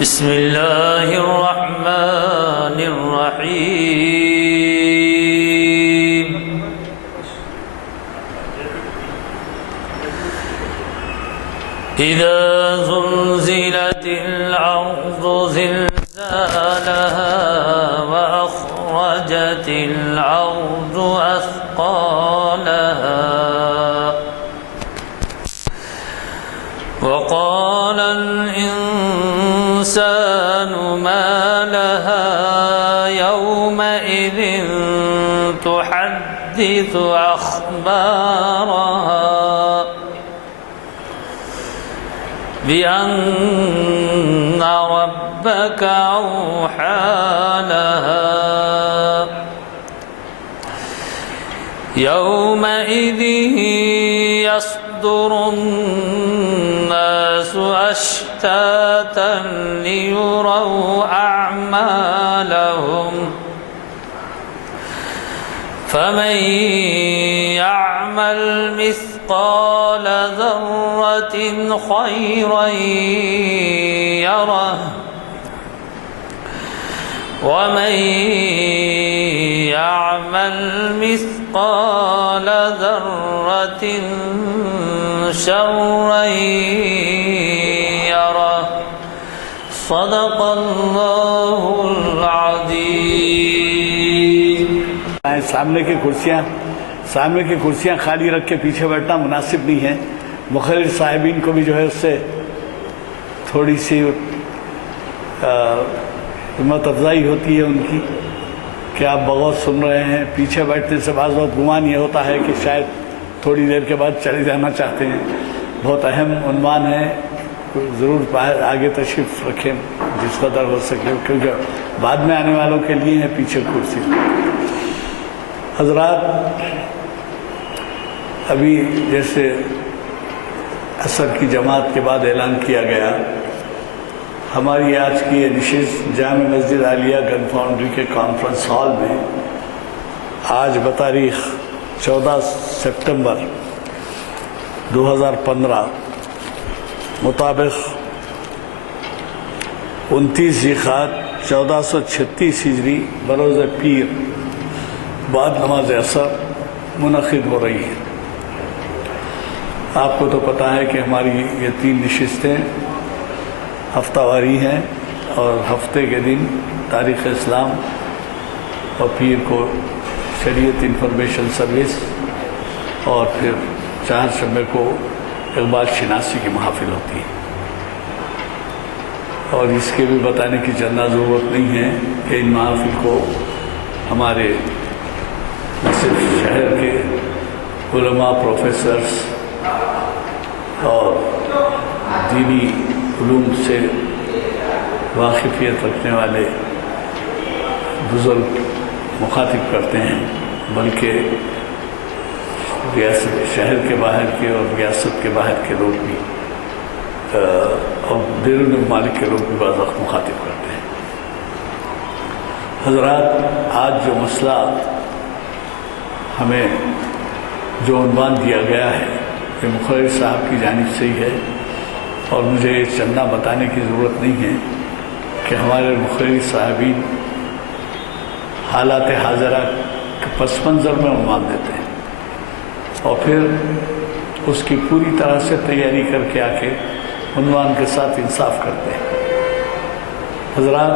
بسم اللہ الرحمن الرحیم اذا زلزلت الارض زلزالها واخرجت الارض اثقالها وقال الإنسان ما لها يومئذ تحدث أخبارها بأن ربك أوحى لها يومئذ يصدر الناس أشتاتا ليروا أعمالهم فمن يعمل مثقال ذرة خيرا يره ومن يعمل مثقال ذرة شرا يره صدق اللہ العظیم۔ سامنے کی کرسیاں خالی رکھ کے پیچھے بیٹھنا مناسب نہیں ہے۔ مخرج صاحبین کو بھی جو ہے اس سے تھوڑی سی ہمت افزائی ہوتی ہے ان کی کہ آپ بغور سن رہے ہیں۔ پیچھے بیٹھنے سے بعض وقت گمان یہ ہوتا ہے کہ شاید تھوڑی دیر کے بعد چلے جانا چاہتے ہیں۔ بہت اہم عنوان ہے، ضرور باہر آگے تشریف رکھیں جس قدر ہو سکے، کیونکہ بعد میں آنے والوں کے لیے ہے پیچھے کرسی۔ حضرات، ابھی جیسے عصر کی جماعت کے بعد اعلان کیا گیا، ہماری آج کی یہ نشست جامع مسجد عالیہ گن فاؤنڈری کے کانفرنس ہال میں آج بتاریخ 14 سپٹمبر 2015 مطابق 29 ذیقعدہ 1436 ہجری بروز پیر بعد نماز عصر منعقد ہو رہی ہے۔ آپ کو تو پتہ ہے کہ ہماری یہ 3 نشستیں ہفتہ واری ہیں، اور ہفتے کے دن تاریخ اسلام اور پیر کو شریعت انفارمیشن سروس، اور پھر چہارشنبے کو اقبال شناسی کی محافل ہوتی ہے۔ اور اس کے بھی بتانے کی چندہ ضرورت نہیں ہے کہ ان محافل کو ہمارے نہ صرف شہر کے علماء، پروفیسرز اور دینی علوم سے واقفیت رکھنے والے بزرگ مخاطب کرتے ہیں، بلکہ ریاست شہر کے باہر کے اور ریاست کے باہر کے لوگ بھی اور بیرون ممالک کے لوگ بھی بعض وقت مخاطب کرتے ہیں۔ حضرات، آج جو مسئلہ ہمیں جو عنوان دیا گیا ہے یہ مخرج صاحب کی جانب سے ہی ہے، اور مجھے یہ چندہ بتانے کی ضرورت نہیں ہے کہ ہمارے مخرج صاحبین حالات حاضرہ کے پس منظر میں عنوان دیتے ہیں اور پھر اس کی پوری طرح سے تیاری کر کے آ کے عنوان کے ساتھ انصاف کرتے ہیں۔ حضرات،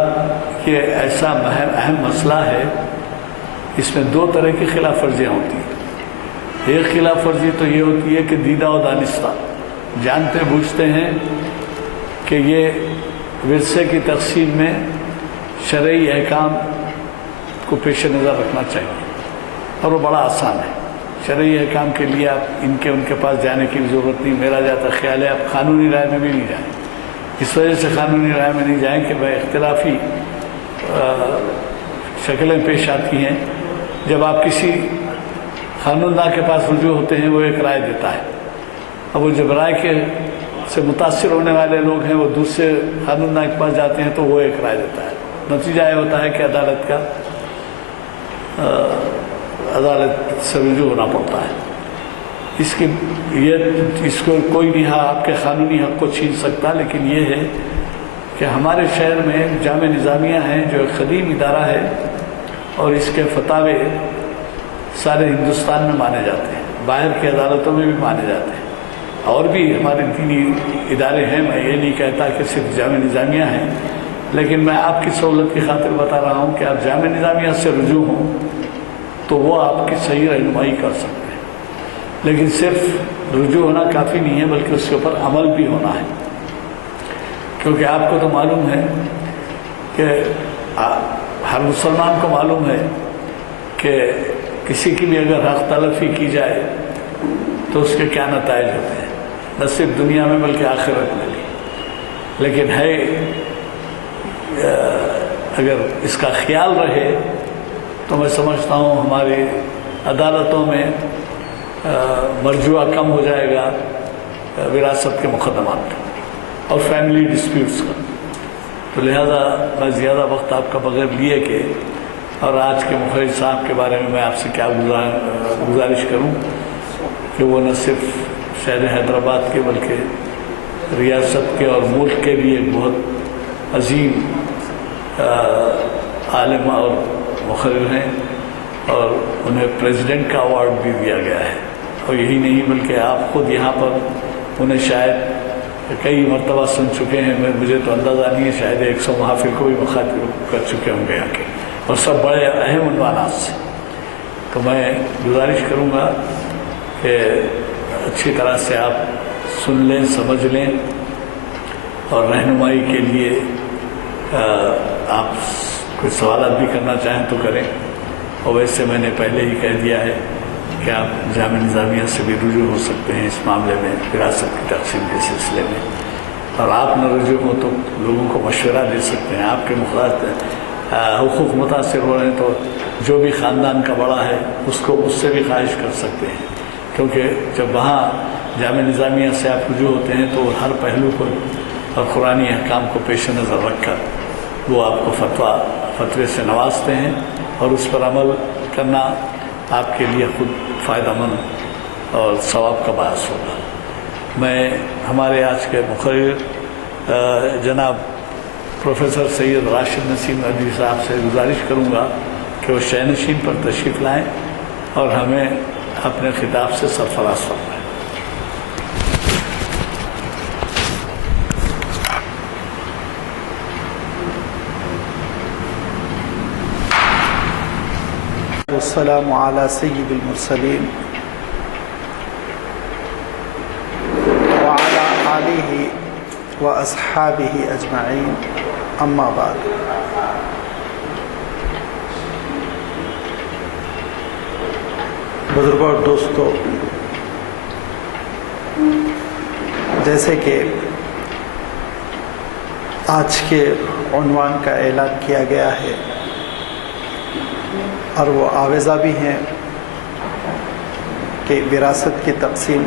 یہ ایسا اہم مسئلہ ہے، اس میں 2 طرح کی خلاف ورزیاں ہوتی ہیں۔ ایک خلاف ورزی تو یہ ہوتی ہے کہ دیدہ و دانستہ جانتے بوجھتے ہیں کہ یہ ورثے کی تقسیم میں شرعی احکام کو پیش نظر رکھنا چاہیے، اور وہ بڑا آسان ہے۔ شرعی احکام کے لیے آپ ان کے پاس جانے کی ضرورت نہیں۔ میرا جاتا خیال ہے آپ قانونی رائے میں بھی نہیں جائیں۔ اس وجہ سے قانونی رائے میں نہیں جائیں کہ بھائی اختلافی شکلیں پیش آتی ہیں۔ جب آپ کسی قانونداں کے پاس رجوع ہوتے ہیں وہ ایک رائے دیتا ہے، اب وہ جب رائے کے سے متاثر ہونے والے لوگ ہیں وہ دوسرے قانونداں کے پاس جاتے ہیں تو وہ ایک رائے دیتا ہے۔ نتیجہ یہ ہوتا ہے کہ عدالت سے رجوع ہونا پڑتا ہے۔ اس کو کوئی نہیں آپ کے قانونی حق کو چھین سکتا، لیکن یہ ہے کہ ہمارے شہر میں جامعہ نظامیہ ہیں جو ایک قدیم ادارہ ہے، اور اس کے فتاوے سارے ہندوستان میں مانے جاتے ہیں، باہر کی عدالتوں میں بھی مانے جاتے ہیں، اور بھی ہمارے دینی ادارے ہیں، میں یہ نہیں کہتا کہ صرف جامعہ نظامیہ ہیں، لیکن میں آپ کی سہولت کی خاطر بتا رہا ہوں کہ آپ جامعہ نظامیہ سے رجوع ہوں تو وہ آپ کی صحیح رہنمائی کر سکتے ہیں، لیکن صرف رجوع ہونا کافی نہیں ہے، بلکہ اس کے اوپر عمل بھی ہونا ہے، کیونکہ آپ کو تو معلوم ہے کہ ہر مسلمان کو معلوم ہے کہ کسی کی بھی اگر حق تلفی کی جائے تو اس کے کیا نتائج ہوتے ہیں، نہ صرف دنیا میں بلکہ آخرت میں بھی، لیکن ہے اگر اس کا خیال رہے تو میں سمجھتا ہوں ہماری عدالتوں میں مرجوع کم ہو جائے گا وراثت کے مقدمات کا اور فیملی ڈسپیوٹس کا، تو لہذا میں زیادہ وقت آپ کا بغیر لیے کہ اور آج کے مخرج صاحب کے بارے میں آپ سے کیا گزارش کروں کہ وہ نہ صرف شہر حیدرآباد کے بلکہ ریاست کے اور ملک کے بھی ایک بہت عظیم عالم اور مقرر ہیں، اور انہیں پریزیڈنٹ کا ایوارڈ بھی دیا گیا ہے، اور یہی نہیں بلکہ آپ خود یہاں پر انہیں شاید کئی مرتبہ سن چکے ہیں، مجھے تو اندازہ نہیں ہے، شاید 100 محافل کو بھی مخاطب کر چکے ہوں گے یہاں کے، اور سب بڑے اہم عنوانات سے۔ تو میں گزارش کروں گا کہ اچھی طرح سے آپ سن لیں، سمجھ لیں، اور رہنمائی کے لیے آپ کوئی سوالات بھی کرنا چاہیں تو کریں، اور ویسے میں نے پہلے ہی کہہ دیا ہے کہ آپ جامعہ نظامیہ سے بھی رجوع ہو سکتے ہیں اس معاملے میں، وراثت کی تقسیم کے سلسلے میں، اور آپ نہ رجوع ہو تو لوگوں کو مشورہ دے سکتے ہیں، آپ کے حقوق متاثر ہو رہے ہیں تو جو بھی خاندان کا بڑا ہے اس کو اس سے بھی خواہش کر سکتے ہیں، کیونکہ جب وہاں جامعہ نظامیہ سے آپ رجوع ہوتے ہیں تو ہر پہلو کو اور قرآنی احکام کو پیش نظر رکھ کر وہ آپ کو فتوے سے نوازتے ہیں، اور اس پر عمل کرنا آپ کے لیے خود فائدہ مند اور ثواب کا باعث ہوگا۔ میں ہمارے آج کے مقرر جناب پروفیسر سید راشد نسیم ندوی صاحب سے گزارش کروں گا کہ وہ شہ نشین پر تشریف لائیں اور ہمیں اپنے خطاب سے سرفراز فرمائیں۔ والسلام علی سید المرسلین وعلی آلہ واصحابہ اجمعین، اما بعد۔ بزرگوں اور دوستو، جیسے کہ آج کے عنوان کا اعلان کیا گیا ہے اور وہ آویزہ بھی ہیں کہ وراثت کی تقسیم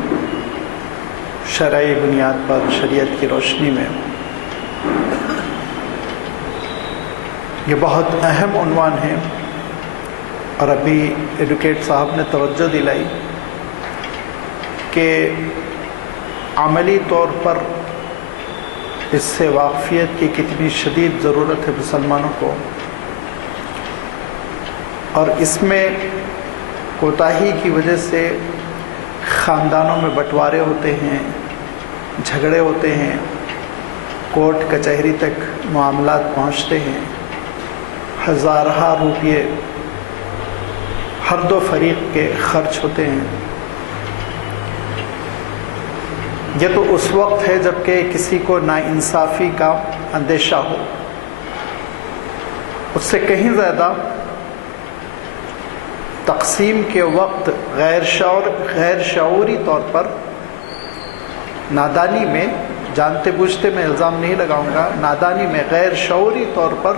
شرعی بنیاد پر شریعت کی روشنی میں، یہ بہت اہم عنوان ہے، اور ابھی ایڈوکیٹ صاحب نے توجہ دلائی کہ عملی طور پر اس سے واقفیت کی کتنی شدید ضرورت ہے مسلمانوں کو، اور اس میں کوتاہی کی وجہ سے خاندانوں میں بٹوارے ہوتے ہیں، جھگڑے ہوتے ہیں، کورٹ کچہری تک معاملات پہنچتے ہیں، ہزارہ روپیے ہر دو فریق کے خرچ ہوتے ہیں۔ یہ تو اس وقت ہے جب کہ کسی کو ناانصافی کا اندیشہ ہو، اس سے کہیں زیادہ تقسیم کے وقت غیر شعوری طور پر نادانی میں، جانتے بوجھتے میں الزام نہیں لگاؤں گا، نادانی میں غیر شعوری طور پر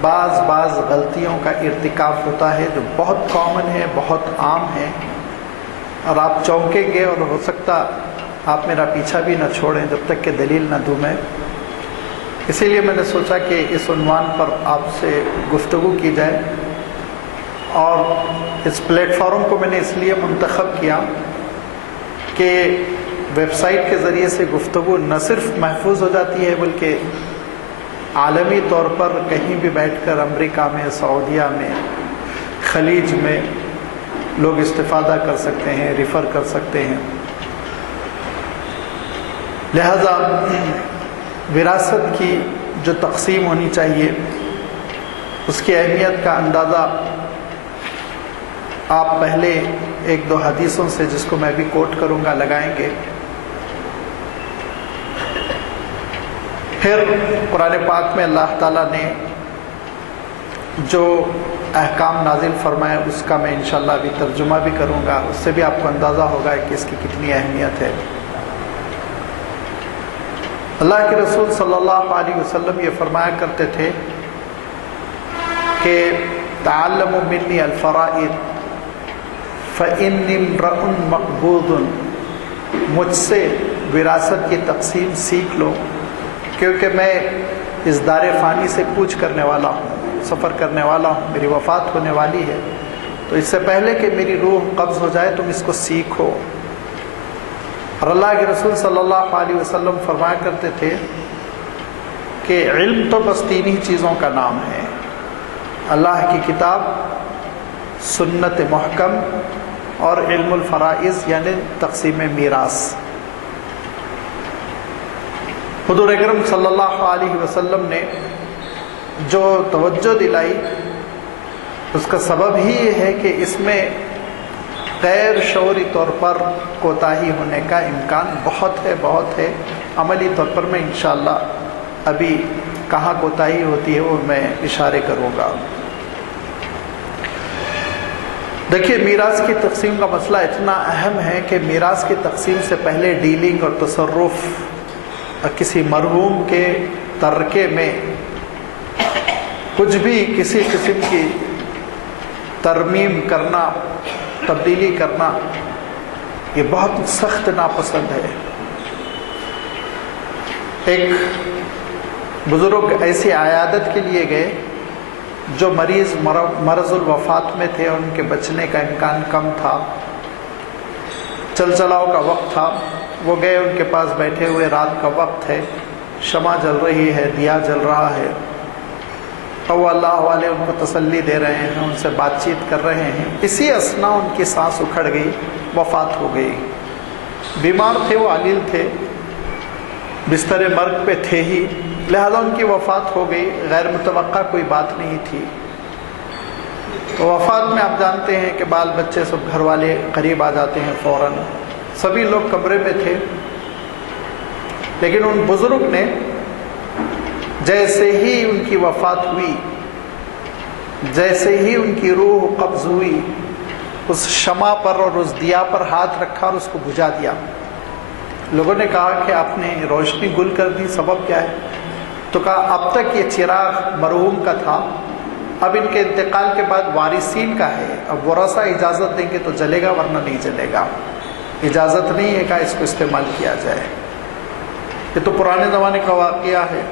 بعض غلطیوں کا ارتکاب ہوتا ہے جو بہت کامن ہے، بہت عام ہے، اور آپ چونکیں گے اور ہو سکتا آپ میرا پیچھا بھی نہ چھوڑیں جب تک کہ دلیل نہ دوں میں۔ اسی لیے میں نے سوچا کہ اس عنوان پر آپ سے گفتگو کی جائے، اور اس پلیٹ فارم کو میں نے اس لیے منتخب کیا کہ ویب سائٹ کے ذریعے سے گفتگو نہ صرف محفوظ ہو جاتی ہے بلکہ عالمی طور پر کہیں بھی بیٹھ کر امریکہ میں، سعودیہ میں، خلیج میں لوگ استفادہ کر سکتے ہیں، ریفر کر سکتے ہیں۔ لہذا وراثت کی جو تقسیم ہونی چاہیے اس کی اہمیت کا اندازہ آپ پہلے ایک دو حدیثوں سے، جس کو میں بھی کوٹ کروں گا، لگائیں گے۔ پھر قرآن پاک میں اللہ تعالیٰ نے جو احکام نازل فرمائے اس کا میں انشاءاللہ ابھی ترجمہ بھی کروں گا، اس سے بھی آپ کو اندازہ ہوگا کہ اس کی کتنی اہمیت ہے۔ اللہ کے رسول صلی اللہ علیہ وسلم یہ فرمایا کرتے تھے کہ تعلموا منی الفرائض فإنی امرؤ مقبوض، مجھ سے وراثت کی تقسیم سیکھ لو کیونکہ میں اس دار فانی سے کوچ کرنے والا ہوں، سفر کرنے والا ہوں، میری وفات ہونے والی ہے، تو اس سے پہلے کہ میری روح قبض ہو جائے تم اس کو سیکھو۔ اور اللہ کے رسول صلی اللہ علیہ وسلم فرمایا کرتے تھے کہ علم تو بس تین ہی چیزوں کا نام ہے: اللہ کی کتاب، سنت محکم، اور علم الفرائض یعنی تقسیم میراث۔ حضور اکرم صلی اللہ علیہ وسلم نے جو توجہ دلائی اس کا سبب ہی یہ ہے کہ اس میں غیر شعوری طور پر کوتاہی ہونے کا امکان بہت ہے۔ عملی طور پر میں انشاءاللہ ابھی کہاں کوتاہی ہوتی ہے وہ میں اشارے کروں گا۔ دیکھیے، میراث کی تقسیم کا مسئلہ اتنا اہم ہے کہ میراث کی تقسیم سے پہلے ڈیلنگ اور تصرف کسی مرحوم کے ترکے میں کچھ بھی کسی قسم کی ترمیم کرنا، تبدیلی کرنا، یہ بہت سخت ناپسند ہے۔ ایک بزرگ ایسی عیادت کے لیے گئے جو مریض مرض الوفات میں تھے، ان کے بچنے کا امکان کم تھا، چل چلاؤ کا وقت تھا۔ وہ گئے، ان کے پاس بیٹھے ہوئے، رات کا وقت ہے، شمع جل رہی ہے، دیا جل رہا ہے، اور وہ اللہ والے ان کو تسلی دے رہے ہیں، ان سے بات چیت کر رہے ہیں۔ اسی اثنا ان کی سانس اکھڑ گئی، وفات ہو گئی۔ بیمار تھے، وہ علیل تھے، بستر مرگ پہ تھے ہی، لہذا ان کی وفات ہو گئی۔ غیر متوقع کوئی بات نہیں تھی۔ تو وفات میں آپ جانتے ہیں کہ بال بچے سب گھر والے قریب آ جاتے ہیں فوراً، سبھی لوگ کمرے میں تھے، لیکن ان بزرگ نے جیسے ہی ان کی وفات ہوئی، جیسے ہی ان کی روح قبض ہوئی، اس شمع پر اور اس دیا پر ہاتھ رکھا اور اس کو بجھا دیا۔ لوگوں نے کہا کہ آپ نے روشنی گل کر دی، سبب کیا ہے؟ تو کہا اب تک یہ چراغ مرحوم کا تھا، اب ان کے انتقال کے بعد وارثین کا ہے، اب ورثہ اجازت دیں گے تو جلے گا ورنہ نہیں جلے گا، اجازت نہیں ہے کہ اس کو استعمال کیا جائے۔ یہ تو پرانے زمانے کا واقعہ ہے۔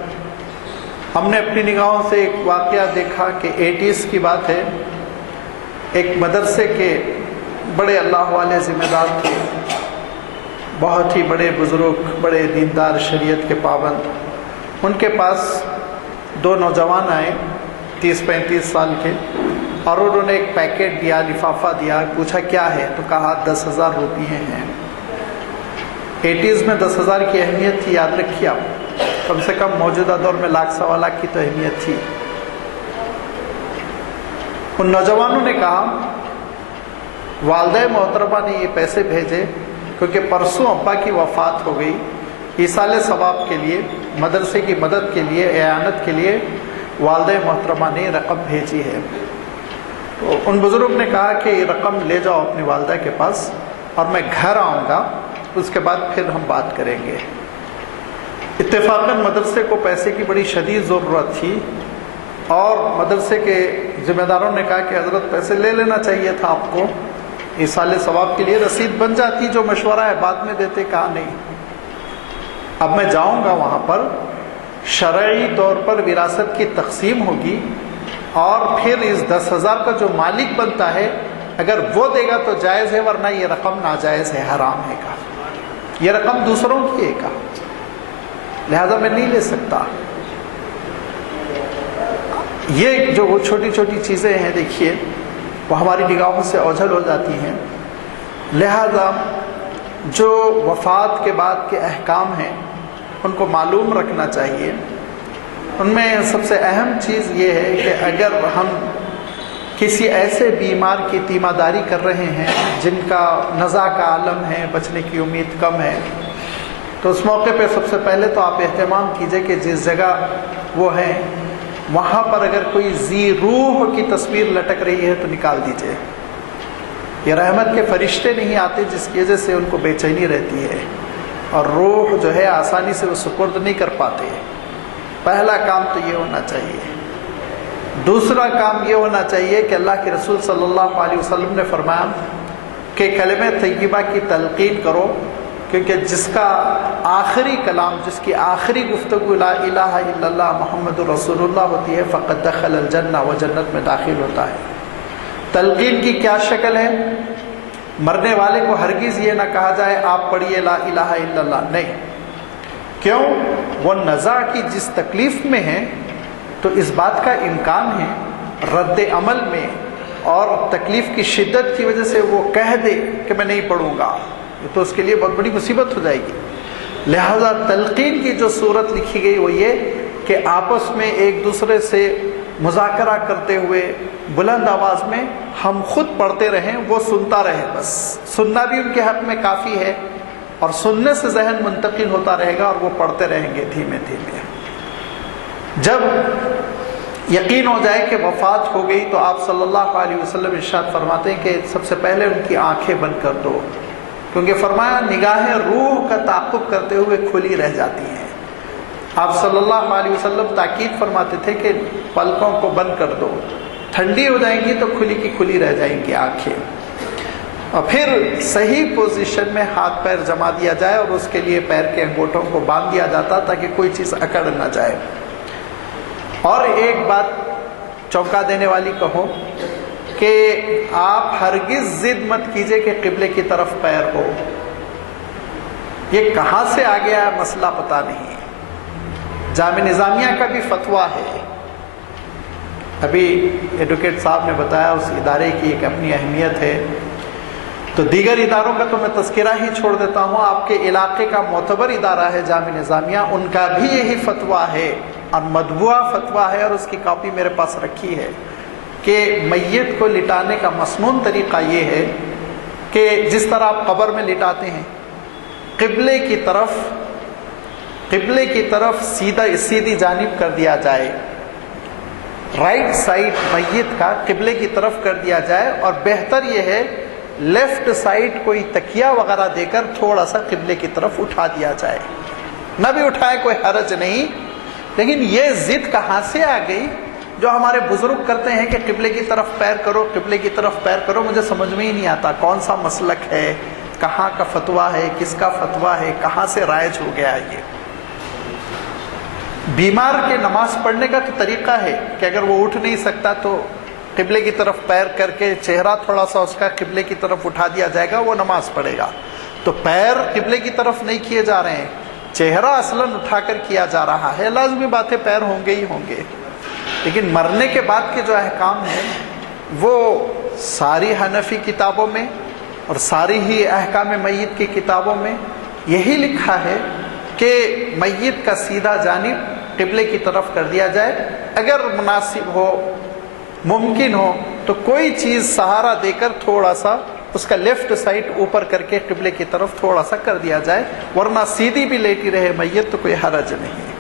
ہم نے اپنی نگاہوں سے ایک واقعہ دیکھا کہ 80s کی بات ہے، ایک مدرسے کے بڑے اللہ والے ذمہ دار تھے، بہت ہی بڑے بزرگ، بڑے دیندار، شریعت کے پابند۔ ان کے پاس دو نوجوان آئے 30-35 سال کے، اور انہوں نے ایک پیکٹ دیا، لفافہ دیا، پوچھا کیا ہے؟ تو کہا 10,000 روپیے ہیں۔ 80s میں 10,000 کی اہمیت تھی، یاد رکھیے آپ، کم سے کم موجودہ دور میں لاکھ سوا لاکھ کی تو اہمیت تھی۔ ان نوجوانوں نے کہا والدہ محترمہ نے یہ پیسے بھیجے کیونکہ پرسوں ابا کی وفات ہو گئی، ایصال ثواب کے لیے، مدرسے کی مدد کے لیے، اعانت کے لیے والدہ محترمہ نے رقم بھیجی ہے۔ تو ان بزرگ نے کہا کہ یہ رقم لے جاؤ اپنی والدہ کے پاس اور میں گھر آؤں گا، اس کے بعد پھر ہم بات کریں گے۔ اتفاقاً مدرسے کو پیسے کی بڑی شدید ضرورت تھی، اور مدرسے کے ذمہ داروں نے کہا کہ حضرت پیسے لے لینا چاہیے تھا آپ کو، ایصال ثواب کے لیے رسید بن جاتی، جو مشورہ ہے بعد میں دیتے۔ کہا نہیں، اب میں جاؤں گا وہاں پر، شرعی طور پر وراثت کی تقسیم ہوگی، اور پھر اس 10,000 کا جو مالک بنتا ہے اگر وہ دے گا تو جائز ہے، ورنہ یہ رقم ناجائز ہے، حرام ہے۔ کہا یہ رقم دوسروں کی ہے کا، لہذا میں نہیں لے سکتا۔ یہ جو وہ چھوٹی چھوٹی چیزیں ہیں دیکھیے وہ ہماری نگاہوں سے اوجھل ہو جاتی ہیں، لہذا جو وفات کے بعد کے احکام ہیں ان کو معلوم رکھنا چاہیے۔ ان میں سب سے اہم چیز یہ ہے کہ اگر ہم کسی ایسے بیمار کی تیمارداری کر رہے ہیں جن کا نزع کا عالم ہے، بچنے کی امید کم ہے، تو اس موقع پہ سب سے پہلے تو آپ اہتمام کیجئے کہ جس جگہ وہ ہیں وہاں پر اگر کوئی ذی روح کی تصویر لٹک رہی ہے تو نکال دیجئے۔ یہ رحمت کے فرشتے نہیں آتے جس کی وجہ سے ان کو بے چینی رہتی ہے اور روح جو ہے آسانی سے وہ سپرد نہیں کر پاتے۔ پہلا کام تو یہ ہونا چاہیے۔ دوسرا کام یہ ہونا چاہیے کہ اللہ کے رسول صلی اللہ علیہ وسلم نے فرمایا کہ کلمہ طیبہ کی تلقین کرو، کیونکہ جس کا آخری کلام، جس کی آخری گفتگو لا الہ الا اللہ محمد رسول اللہ ہوتی ہے، فقط دخل الجنہ، وہ جنت میں داخل ہوتا ہے۔ تلقین کی کیا شکل ہے؟ مرنے والے کو ہرگز یہ نہ کہا جائے آپ پڑھیے لا الہ الا اللہ، نہیں۔ کیوں؟ وہ نزع کی جس تکلیف میں ہے تو اس بات کا امکان ہے رد عمل میں اور تکلیف کی شدت کی وجہ سے وہ کہہ دے کہ میں نہیں پڑھوں گا، تو اس کے لیے بہت بڑی مصیبت ہو جائے گی۔ لہذا تلقین کی جو صورت لکھی گئی وہ یہ کہ آپس میں ایک دوسرے سے مذاکرہ کرتے ہوئے بلند آواز میں ہم خود پڑھتے رہیں، وہ سنتا رہے، بس سننا بھی ان کے حق میں کافی ہے، اور سننے سے ذہن منتقل ہوتا رہے گا اور وہ پڑھتے رہیں گے دھیمے دھیمے۔ جب یقین ہو جائے کہ وفات ہو گئی تو آپ صلی اللہ علیہ وسلم ارشاد فرماتے ہیں کہ سب سے پہلے ان کی آنکھیں بند کر دو، کیونکہ فرمایا نگاہیں روح کا تعاقب کرتے ہوئے کھلی رہ جاتی ہیں۔ آپ صلی اللہ علیہ وسلم تاکید فرماتے تھے کہ پلکوں کو بند کر دو، ٹھنڈی ہو جائیں گی تو کھلی کی کھلی رہ جائیں گی آنکھیں، اور پھر صحیح پوزیشن میں ہاتھ پیر جما دیا جائے اور اس کے لیے پیر کے انگوٹھوں کو باندھ دیا جاتا تاکہ کوئی چیز اکڑ نہ جائے۔ اور ایک بات چونکا دینے والی کہو کہ آپ ہرگز ضد مت کیجئے کہ قبلے کی طرف پیر ہو، یہ کہاں سے آ گیا مسئلہ پتہ نہیں۔ جامع نظامیہ کا بھی فتویٰ ہے، ابھی ایڈوکیٹ صاحب نے بتایا اس ادارے کی ایک اپنی اہمیت ہے، تو دیگر اداروں کا تو میں تذکرہ ہی چھوڑ دیتا ہوں۔ آپ کے علاقے کا معتبر ادارہ ہے جامع نظامیہ، ان کا بھی یہی فتویٰ ہے اور مطبوعہ فتویٰ ہے، اور اس کی کاپی میرے پاس رکھی ہے کہ میت کو لٹانے کا مسنون طریقہ یہ ہے کہ جس طرح آپ قبر میں لٹاتے ہیں، قبلے کی طرف سیدھی جانب کر دیا جائے، رائٹ سائڈ میت کا قبلے کی طرف کر دیا جائے، اور بہتر یہ ہے لیفٹ سائڈ کوئی تکیہ وغیرہ دے کر تھوڑا سا قبلے کی طرف اٹھا دیا جائے، نہ بھی اٹھائے کوئی حرج نہیں۔ لیکن یہ ضد کہاں سے آ گئی جو ہمارے بزرگ کرتے ہیں کہ قبلے کی طرف پیر کرو، قبلے کی طرف پیر کرو؟ مجھے سمجھ میں ہی نہیں آتا کون سا مسلک ہے، کہاں کا فتویٰ ہے، کس کا فتویٰ ہے، کہاں سے رائج ہو گیا یہ۔ بیمار کے نماز پڑھنے کا تو طریقہ ہے کہ اگر وہ اٹھ نہیں سکتا تو قبلے کی طرف پیر کر کے چہرہ تھوڑا سا اس کا قبلے کی طرف اٹھا دیا جائے گا، وہ نماز پڑھے گا۔ تو پیر قبلے کی طرف نہیں کیے جا رہے ہیں، چہرہ اصلاً اٹھا کر کیا جا رہا ہے، لازمی بات ہے پیر ہوں گے ہی ہوں گے۔ لیکن مرنے کے بعد کے جو احکام ہیں وہ ساری حنفی کتابوں میں اور ساری ہی احکام میت کی کتابوں میں یہی لکھا ہے کہ میت کا سیدھا جانب قبلے کی طرف کر دیا جائے، اگر مناسب ہو، ممکن ہو تو کوئی چیز سہارا دے کر تھوڑا سا اس کا لیفٹ سائڈ اوپر کر کے قبلے کی طرف تھوڑا سا کر دیا جائے، ورنہ سیدھی بھی لیٹی رہے میت تو کوئی حرج نہیں۔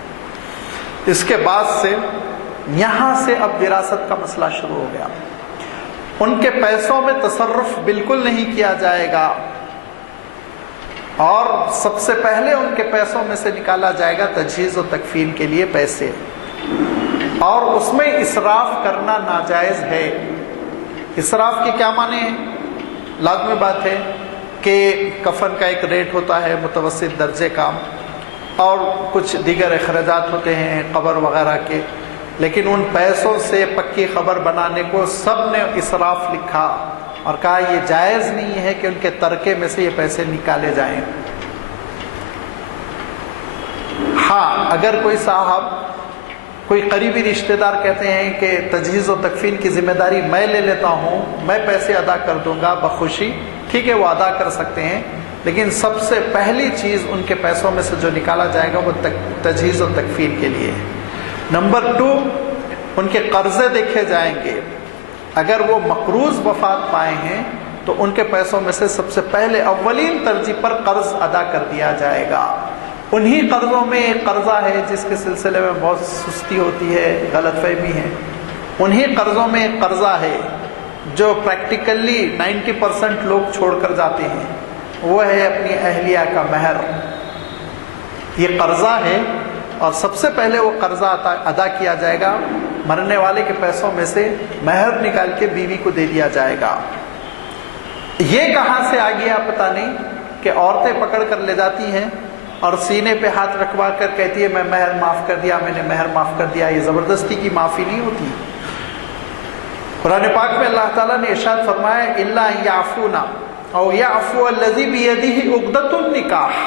اس کے بعد سے یہاں سے اب وراثت کا مسئلہ شروع ہو گیا۔ ان کے پیسوں میں تصرف بالکل نہیں کیا جائے گا، اور سب سے پہلے ان کے پیسوں میں سے نکالا جائے گا تجہیز و تکفین کے لیے پیسے، اور اس میں اسراف کرنا ناجائز ہے۔ اسراف کے کیا معنی ہیں؟ لازمی بات ہے کہ کفن کا ایک ریٹ ہوتا ہے متوسط درجے کا، اور کچھ دیگر اخراجات ہوتے ہیں قبر وغیرہ کے، لیکن ان پیسوں سے پکی خبر بنانے کو سب نے اسراف لکھا اور کہا یہ جائز نہیں ہے کہ ان کے ترکے میں سے یہ پیسے نکالے جائیں۔ ہاں اگر کوئی صاحب کوئی قریبی رشتہ دار کہتے ہیں کہ تجہیز و تکفین کی ذمہ داری میں لے لیتا ہوں، میں پیسے ادا کر دوں گا بخوشی، ٹھیک ہے وہ ادا کر سکتے ہیں، لیکن سب سے پہلی چیز ان کے پیسوں میں سے جو نکالا جائے گا وہ تجہیز و تکفین کے لیے۔ نمبر 2، ان کے قرضے دیکھے جائیں گے، اگر وہ مقروض وفات پائے ہیں تو ان کے پیسوں میں سے سب سے پہلے اولین ترجیح پر قرض ادا کر دیا جائے گا۔ انہی قرضوں میں ایک قرضہ ہے جس کے سلسلے میں بہت سستی ہوتی ہے، غلط فہمی ہے، انہی قرضوں میں ایک قرضہ ہے جو پریکٹیکلی 90% لوگ چھوڑ کر جاتے ہیں، وہ ہے اپنی اہلیہ کا مہر۔ یہ قرضہ ہے اور سب سے پہلے وہ قرضہ ادا کیا جائے گا، مرنے والے کے پیسوں میں سے مہر نکال کے بیوی کو دے دیا جائے گا۔ یہ کہاں سے آ گیا پتہ نہیں کہ عورتیں پکڑ کر لے جاتی ہیں اور سینے پہ ہاتھ رکھوا کر کہتی ہے میں مہر معاف کر دیا، میں نے مہر معاف کر دیا۔ یہ زبردستی کی معافی نہیں ہوتی۔ قرآن پاک میں اللہ تعالیٰ نے ارشاد فرمایا الا یعفونا او یعفو الذی بیدہ عقدۃ النکاح،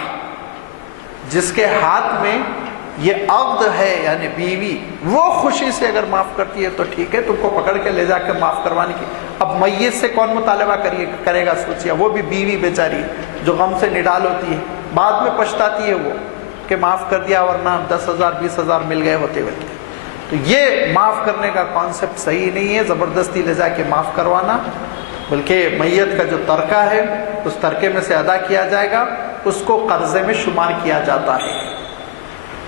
جس کے ہاتھ میں یہ عقد ہے یعنی بیوی، وہ خوشی سے اگر معاف کرتی ہے تو ٹھیک ہے، تم کو پکڑ کے لے جا کے معاف کروانے کی۔ اب میت سے کون مطالبہ کرے گا؟ سوچیے، وہ بھی بیوی بیچاری جو غم سے نڈال ہوتی ہے، بعد میں پچھتاتی ہے وہ کہ معاف کر دیا ورنہ 10,000 20,000 مل گئے ہوتے ہوئے۔ تو یہ معاف کرنے کا کانسیپٹ صحیح نہیں ہے، زبردستی لے جا کے معاف کروانا، بلکہ میت کا جو ترکہ ہے اس ترکے میں سے ادا کیا جائے گا، اس کو قرضے میں شمار کیا جاتا ہے۔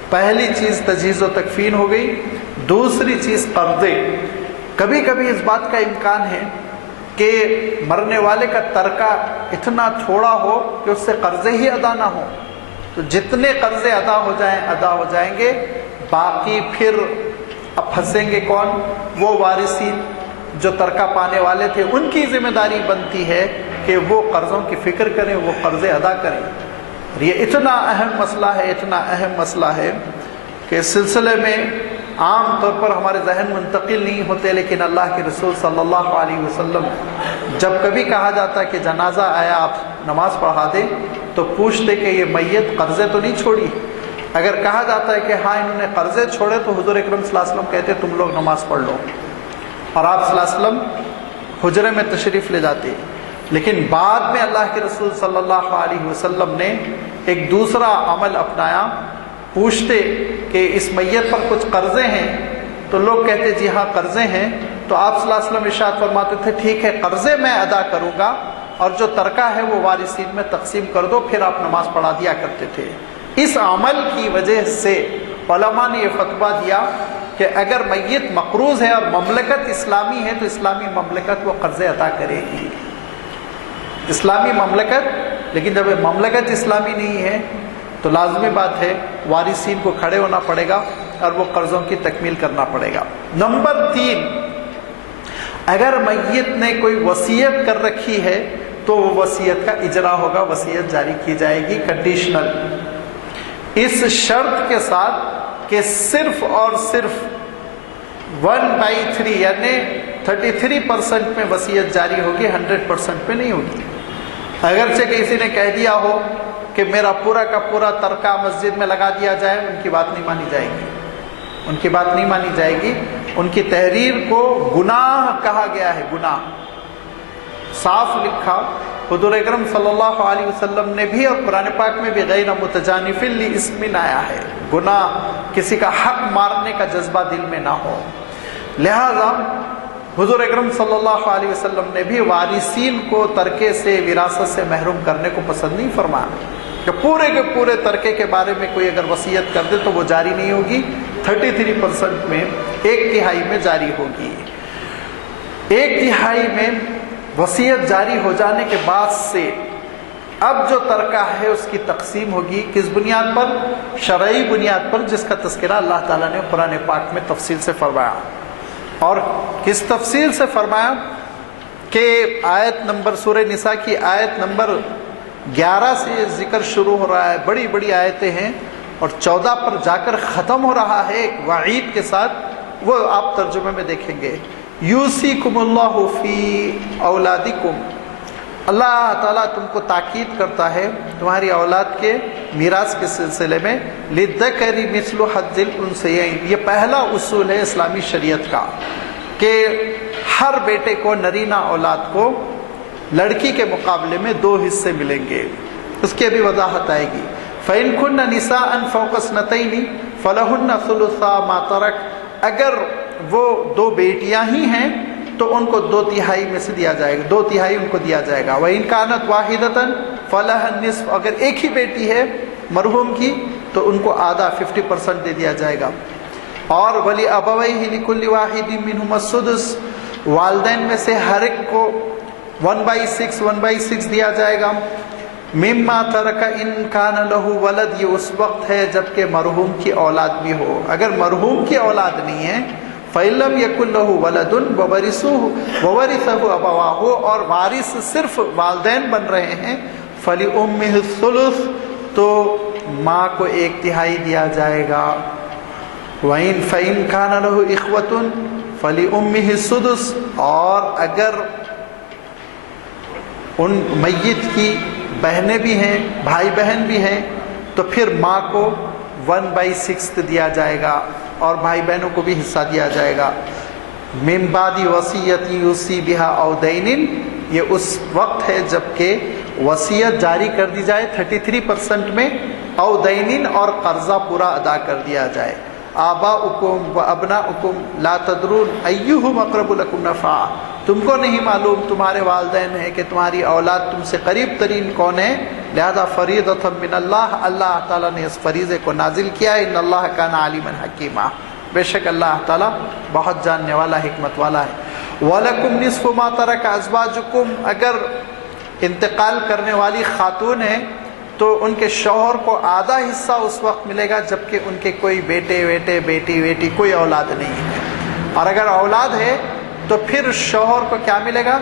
پہلی چیز تجہیز و تکفین ہو گئی۔ دوسری چیز قرضے۔ کبھی کبھی اس بات کا امکان ہے کہ مرنے والے کا ترکہ اتنا تھوڑا ہو کہ اس سے قرضے ہی ادا نہ ہو، تو جتنے قرضے ادا ہو جائیں گے، باقی پھر اب پھنسیں گے کون؟ وہ وارثین جو ترکہ پانے والے تھے، ان کی ذمہ داری بنتی ہے کہ وہ قرضوں کی فکر کریں، وہ قرضے ادا کریں۔ اور یہ اتنا اہم مسئلہ ہے کہ اس سلسلے میں عام طور پر ہمارے ذہن منتقل نہیں ہوتے، لیکن اللہ کے رسول صلی اللہ علیہ وسلم جب کبھی کہا جاتا ہے کہ جنازہ آیا آپ نماز پڑھا دیں تو پوچھتے کہ یہ میت قرضے تو نہیں چھوڑی؟ اگر کہا جاتا ہے کہ ہاں انہوں نے قرضے چھوڑے تو حضور اکرم صلی اللہ علیہ وسلم کہتے تم لوگ نماز پڑھ لو، اور آپ صلی اللہ علیہ وسلم حجرے میں تشریف لے جاتے۔ لیکن بعد میں اللہ کے رسول صلی اللہ علیہ وسلم نے ایک دوسرا عمل اپنایا۔ پوچھتے کہ اس میت پر کچھ قرضے ہیں تو لوگ کہتے جی ہاں قرضے ہیں، تو آپ صلی اللہ علیہ وسلم ارشاد فرماتے تھے ٹھیک ہے قرضے میں ادا کروں گا اور جو ترکہ ہے وہ وارثین میں تقسیم کر دو، پھر آپ نماز پڑھا دیا کرتے تھے۔ اس عمل کی وجہ سے علماء نے یہ فتویٰ دیا کہ اگر میت مقروض ہے اور مملکت اسلامی ہے تو اسلامی مملکت وہ قرضے ادا کرے گی، اسلامی مملکت۔ لیکن جب مملکت اسلامی نہیں ہے تو لازمی بات ہے وارثین کو کھڑے ہونا پڑے گا اور وہ قرضوں کی تکمیل کرنا پڑے گا۔ نمبر 3، اگر میت نے کوئی وصیت کر رکھی ہے تو وہ وصیت کا اجرا ہوگا، وصیت جاری کی جائے گی کنڈیشنل، اس شرط کے ساتھ کہ صرف اور صرف 1/3 یعنی 33% میں وصیت جاری ہوگی، 100% پہ نہیں ہوگی۔ اگرچہ کسی نے کہہ دیا ہو کہ میرا پورا کا پورا ترکہ مسجد میں لگا دیا جائے، ان کی بات نہیں مانی جائے گی، ان کی بات نہیں مانی جائے گی۔ ان کی تحریر کو گناہ کہا گیا ہے، گناہ صاف لکھا حضور اکرم صلی اللہ علیہ وسلم نے بھی، اور قرآن پاک میں بھی غیر متجانف لاسم آیا ہے، گناہ کسی کا حق مارنے کا جذبہ دل میں نہ ہو۔ لہذا حضور اکرم صلی اللہ علیہ وسلم نے بھی وارثین کو ترکے سے، وراثت سے محروم کرنے کو پسند نہیں فرمایا کہ پورے کے پورے ترکے کے بارے میں کوئی اگر وصیت کر دے تو وہ جاری نہیں ہوگی، 33% میں 1/3 میں جاری ہوگی۔ 1/3 میں وصیت جاری ہو جانے کے بعد سے اب جو ترکہ ہے اس کی تقسیم ہوگی، کس بنیاد پر؟ شرعی بنیاد پر، جس کا تذکرہ اللہ تعالیٰ نے قرآن پاک میں تفصیل سے فرمایا۔ اور کس تفصیل سے فرمایا کہ آیت نمبر سورہ نساء کی آیت نمبر 11 سے یہ ذکر شروع ہو رہا ہے، بڑی بڑی آیتیں ہیں، اور 14 پر جا کر ختم ہو رہا ہے ایک وعید کے ساتھ، وہ آپ ترجمے میں دیکھیں گے۔ یوصیکم اللہ فی اولادکم اللہ تعالیٰ تم کو تاکید کرتا ہے تمہاری اولاد کے میراث کے سلسلے میں للذکر مثل حظ الانثیین. یہ پہلا اصول ہے اسلامی شریعت کا کہ ہر بیٹے کو نرینہ اولاد کو لڑکی کے مقابلے میں 2 حصے ملیں گے. اس کی ابھی وضاحت آئے گی. فَإِن كُنَّ نِسَاءً فَوْقَ اثْنَتَيْنِ فَلَهُنَّ ثُلُثَا مَا تَرَكَ. اگر وہ 2 بیٹیاں ہی ہیں تو ان کو 2/3 میں سے دیا جائے گا, 2/3 ان کو دیا جائے گا. وَإِن كَانَتْ وَاحِدَةً فَلَهَا النِّصْفُ. اگر ایک ہی بیٹی ہے مرحوم کی تو ان کو آدھا 50% دے دیا جائے گا. اور وَلِأَبَوَيْهِ لِكُلِّ وَاحِدٍ مِّنْهُمَا السُّدُسُ. والدین میں سے ہر ایک کو 1/6 دیا جائے گا. مما ترک ان کان لہ ولد. یہ اس وقت ہے جب کہ مرحوم کی اولاد بھی ہو. اگر مرحوم کی اولاد نہیں ہے فَإِن لَمْ يَكُنْ لَهُ وَلَدٌ وَوَرِثَهُ أَبَوَاهُ, اور وارث صرف والدین بن رہے ہیں, فَلِأُمِّهِ الثُّلُثُ, تو ماں کو 1/3 دیا جائے گا. فَإِن كَانَ لَهُ إِخْوَةٌ فَلِأُمِّهِ السُّدُسُ. اور اگر ان میت کی بہنیں بھی ہیں, بھائی بہن بھی ہیں, تو پھر ماں کو 1/6 دیا جائے گا اور بھائی بہنوں کو بھی حصہ دیا جائے گا. من بعد وصیت یوصی بہا او دین. یہ اس وقت ہے جب کہ وصیت جاری کر دی جائے 33% میں, او دین, اور قرضہ پورا ادا کر دیا جائے. آباؤکم و ابناؤکم لا تدرون ایہم اقرب لکم نفعا. تم کو نہیں معلوم تمہارے والدین ہیں کہ تمہاری اولاد تم سے قریب ترین کون ہے, لہذا فریضۃ من اللہ, اللہ تعالیٰ نے اس فریضے کو نازل کیا ہے. ان اللہ کان علیما حکیما. بے شک اللہ تعالیٰ بہت جاننے والا, حکمت والا ہے. وَلَكُمْ نِصْفُ مَا تَرَكَ أَزْوَاجُكُمْ. اگر انتقال کرنے والی خاتون ہیں تو ان کے شوہر کو آدھا حصہ اس وقت ملے گا جبکہ ان کے کوئی بیٹے بیٹے بیٹی بیٹی کوئی اولاد نہیں ہے. اور اگر اولاد ہے تو پھر شوہر کو کیا ملے گا؟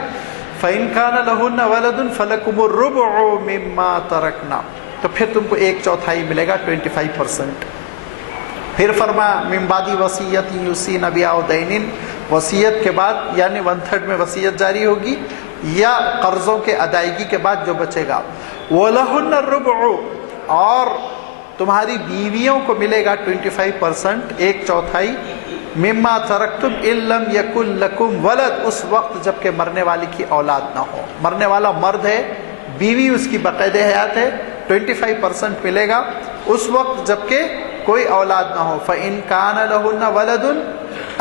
فَإِن كَانَ لَهُنَّ وَلَدٌ فَلَكُمُ الرُّبُعُ مِمَّا تَرَكْنَا. تو پھر تم کو 1/4 ملے گا, 25%. پھر فرمایا من بعد وصیت یوصین بہا او دین. وصیت کے بعد یعنی 1/3 میں وصیت جاری ہوگی یا قرضوں کے ادائیگی کے بعد جو بچے گا. وَلَهُنَّ الرُّبُعُ. اور تمہاری بیویوں کو ملے گا 25%, 1/4. مما ترکتم ان لم یکن لکم ولد. اس وقت جب کہ مرنے والی کی اولاد نہ ہو. مرنے والا مرد ہے, بیوی اس کی باقاعدہ حیات ہے, 25% ملے گا اس وقت جب کہ کوئی اولاد نہ ہو. فَإِن كَانَ لَهُنَّ وَلَدٌ.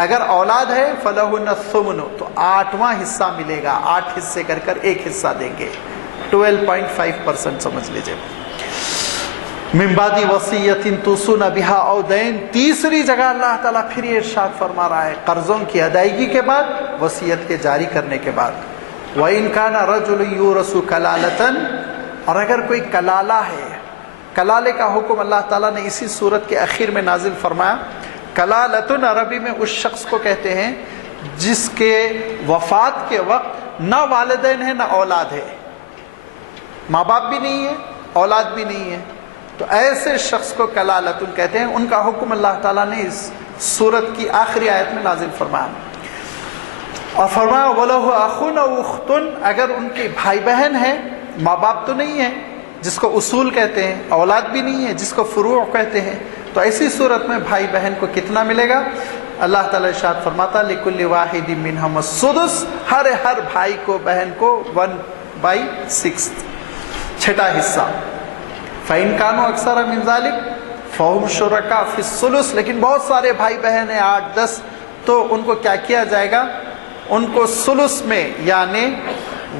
اگر اولاد ہے فَلَهُنَّ الثُّمُنُ. تو 8واں حصہ ملے گا. 8 حصے کر 1 حصہ دیں گے, 12.5% سمجھ لیجئے. من بعد وصیت توصون بہا او دین. تیسری جگہ اللہ تعالیٰ پھر یہ ارشاد فرما رہا ہے قرضوں کی ادائیگی کے بعد, وصیت کے جاری کرنے کے بعد. وَإِن كَانَ رَجُلٌ يُورَثُ كَلَالَةً. اور اگر کوئی کلالہ ہے, کلالے کا حکم اللہ تعالیٰ نے اسی صورت کے اخیر میں نازل فرمایا. کلالتن عربی میں اس شخص کو کہتے ہیں جس کے وفات کے وقت نہ والدین ہیں نہ اولاد ہے, ماں باپ بھی نہیں ہے اولاد بھی نہیں ہے, تو ایسے شخص کو کلالتن کہتے ہیں. ان کا حکم اللہ تعالیٰ نے اس سورت کی آخری آیت میں نازل فرمایا. اور فرمایا وَلَهُ أَخٌ أَوْ أُخْتٌ. اگر ان کے بھائی بہن ہیں, ماں باپ تو نہیں ہے جس کو اصول کہتے ہیں, اولاد بھی نہیں ہے جس کو فروع کہتے ہیں, تو ایسی صورت میں بھائی بہن کو کتنا ملے گا؟ اللہ تعالیٰ ارشاد فرماتا لِكُلِّ وَاحِدٍ مِّنْهُمَا السُّدُسُ. ہر بھائی کو بہن کو 1/6 چھٹا حصہ. فَإِن كَانُوا أَكْثَرَ مِنْ ذَلِكَ فَهُمْ شُرَكَاءُ فِي الثُّلُثِ. لیکن بہت سارے بھائی بہن ہیں 8-10, تو ان کو کیا کیا جائے گا؟ ان کو ثلث میں یعنی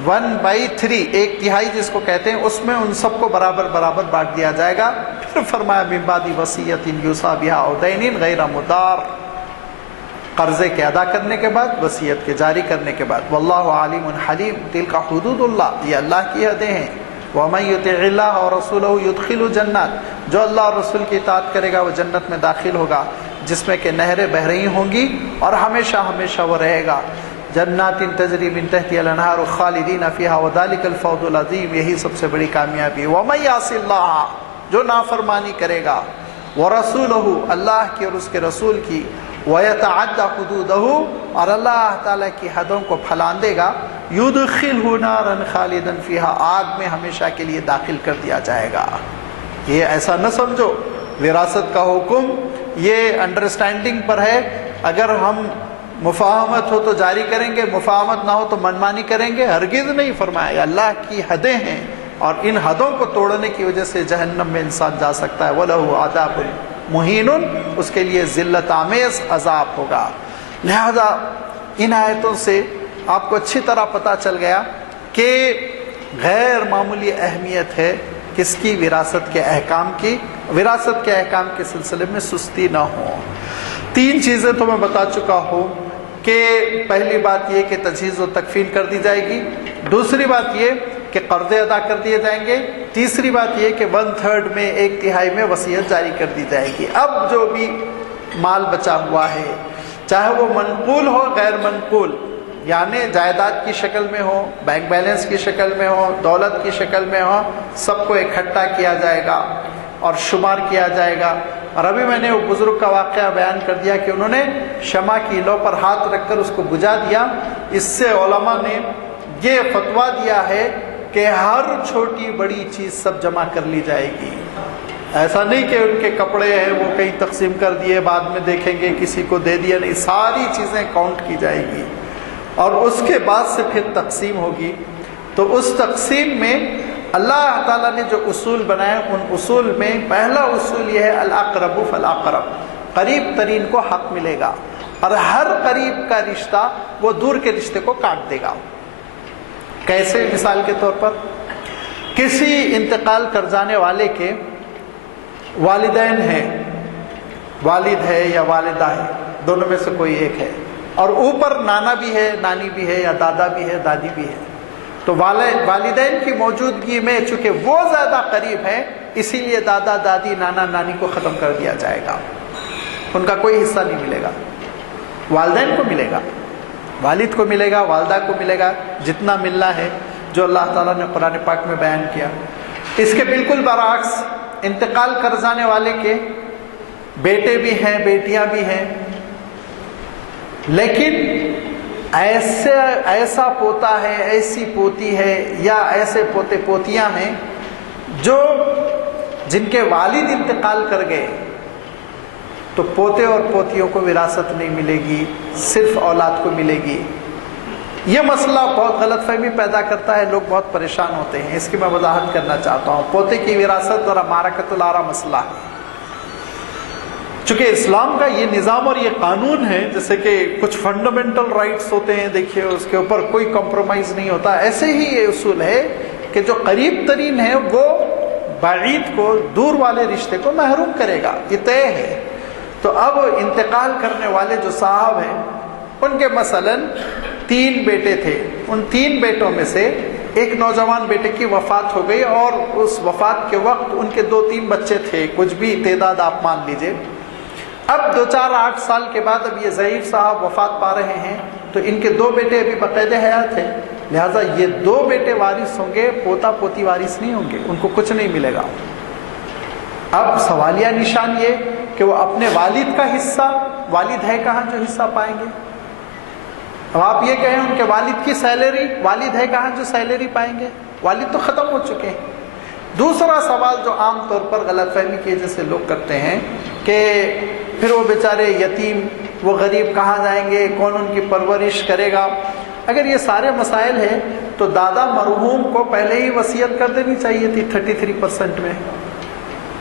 1/3 1/3 جس کو کہتے ہیں اس میں ان سب کو برابر بانٹ دیا جائے گا. پھر فرمایا من بعد وصیت یوصی بہا او دین غیر مضار. قرضے کے ادا کرنے کے بعد, وصیت کے جاری کرنے کے بعد. واللہ علیم حلیم. تلک حدود اللہ, یہ اللہ کی حدیں ہیں. وَمَن يُطِعِ اللَّهَ وَرَسُولَهُ يُدْخِلُ جَنَّاتٍ. جو اللہ اور رسول کی اطاعت کرے گا وہ جنت میں داخل ہوگا جس میں کہ نہریں بہہ رہی ہوں گی اور ہمیشہ وہ رہے گا. جنات تجری من تحتها الانہار خالدین فیہا وذلک الفوز العظیم. یہی سب سے بڑی کامیابی ہے. وَمَن يَعْصِ اللَّهَ. جو نافرمانی کرے گا, وَرَسُولَهُ. اللہ کی اور اس کے رسول کی, وَيَتَعَدَّ حُدُودَهُ. اور اللہ تعالیٰ کی حدوں کو پھلان دے گا, یدخلہ نارا خالدا فیہا، آگ میں ہمیشہ کے لیے داخل کر دیا جائے گا۔ یہ ایسا نہ سمجھو وراثت کا حکم یہ انڈرسٹینڈنگ پر ہے، اگر ہم مفاہمت ہو تو جاری کریں گے، مفاہمت نہ ہو تو منمانی کریں گے، ہرگز نہیں فرمایا۔ اللہ کی حدیں ہیں اور ان حدوں کو توڑنے کی وجہ سے جہنم میں انسان جا سکتا ہے۔ وَلَهُ عَذَابٌ مُهِينٌ، اس کے لیے ذلت آمیز عذاب ہوگا۔ لہذا ان آیتوں سے آپ کو اچھی طرح پتہ چل گیا کہ غیر معمولی اہمیت ہے کس کی؟ وراثت کے احکام کی۔ وراثت کے احکام کے سلسلے میں سستی نہ ہو۔ 3 چیزیں تو میں بتا چکا ہوں کہ پہلی بات یہ کہ تجہیز و تکفین کر دی جائے گی، دوسری بات یہ کہ قرضے ادا کر دیے جائیں گے، تیسری بات یہ کہ 1/3 میں 1/3 میں وصیت جاری کر دی جائے گی۔ اب جو بھی مال بچا ہوا ہے، چاہے وہ منقول ہو غیر منقول، یعنی جائیداد کی شکل میں ہو، بینک بیلنس کی شکل میں ہو، دولت کی شکل میں ہو، سب کو اکٹھا کیا جائے گا اور شمار کیا جائے گا۔ اور ابھی میں نے وہ بزرگ کا واقعہ بیان کر دیا کہ انہوں نے شمع کی لو پر ہاتھ رکھ کر اس کو بجھا دیا۔ اس سے علماء نے یہ فتویٰ دیا ہے کہ ہر چھوٹی بڑی چیز سب جمع کر لی جائے گی۔ ایسا نہیں کہ ان کے کپڑے ہیں وہ کہیں تقسیم کر دیے بعد میں دیکھیں گے کسی کو دے دیا، نہیں، ساری چیزیں کاؤنٹ کی جائے گی اور اس کے بعد سے پھر تقسیم ہوگی۔ تو اس تقسیم میں اللہ تعالیٰ نے جو اصول بنائے، ان اصول میں پہلا اصول یہ ہے الاقرب فالاقرب، قریب ترین کو حق ملے گا، اور ہر قریب کا رشتہ وہ دور کے رشتے کو کاٹ دے گا۔ کیسے؟ مثال کے طور پر کسی انتقال کر جانے والے کے والدین ہیں، والد ہے یا والدہ ہے، دونوں میں سے کوئی ایک ہے، اور اوپر نانا بھی ہے، نانی بھی ہے، یا دادا بھی ہے، دادی بھی ہے، تو والدین کی موجودگی میں چونکہ وہ زیادہ قریب ہیں، اسی لیے دادا دادی نانا نانی کو ختم کر دیا جائے گا، ان کا کوئی حصہ نہیں ملے گا۔ والدین کو ملے گا، والد کو ملے گا، والدہ کو ملے گا، جتنا ملنا ہے جو اللہ تعالیٰ نے قرآن پاک میں بیان کیا۔ اس کے بالکل برعکس انتقال کر جانے والے کے بیٹے بھی ہیں، بیٹیاں بھی ہیں، لیکن ایسا پوتا ہے، ایسی پوتی ہے، یا ایسے پوتے پوتیاں ہیں جو جن کے والد انتقال کر گئے، تو پوتے اور پوتیوں کو وراثت نہیں ملے گی، صرف اولاد کو ملے گی۔ یہ مسئلہ بہت غلط فہمی پیدا کرتا ہے، لوگ بہت پریشان ہوتے ہیں، اس کی میں وضاحت کرنا چاہتا ہوں۔ پوتے کی وراثت ذرا معرکۃ الارا مسئلہ ہے، چونکہ اسلام کا یہ نظام اور یہ قانون ہے، جیسے کہ کچھ فنڈامنٹل رائٹس ہوتے ہیں، دیکھیے اس کے اوپر کوئی کمپرومائز نہیں ہوتا، ایسے ہی یہ اصول ہے کہ جو قریب ترین ہے وہ بعید کو، دور والے رشتے کو محروم کرے گا، یہ طے ہے۔ تو اب انتقال کرنے والے جو صاحب ہیں، ان کے مثلاً 3 بیٹے تھے، ان 3 بیٹوں میں سے ایک نوجوان بیٹے کی وفات ہو گئی، اور اس وفات کے وقت ان کے 2-3 بچے تھے، کچھ بھی تعداد آپ مان لیجئے۔ اب 2-4-8 سال کے بعد اب یہ ضعیف صاحب وفات پا رہے ہیں، تو ان کے 2 بیٹے ابھی باقاعدہ حیات ہیں، لہٰذا یہ 2 بیٹے وارث ہوں گے، پوتا پوتی وارث نہیں ہوں گے، ان کو کچھ نہیں ملے گا۔ اب سوالیہ نشان یہ کہ وہ اپنے والد کا حصہ، والد ہے کہاں جو حصہ پائیں گے؟ اب آپ یہ کہیں ان کے والد کی سیلری، والد ہے کہاں جو سیلری پائیں گے؟ والد تو ختم ہو چکے ہیں۔ دوسرا سوال جو عام طور پر غلط فہمی کی وجہ سے لوگ کرتے ہیں کہ پھر وہ بیچارے یتیم، وہ غریب کہاں جائیں گے، کون ان کی پرورش کرے گا؟ اگر یہ سارے مسائل ہیں تو دادا مرحوم کو پہلے ہی وصیت کر دینی چاہیے تھی 33% میں۔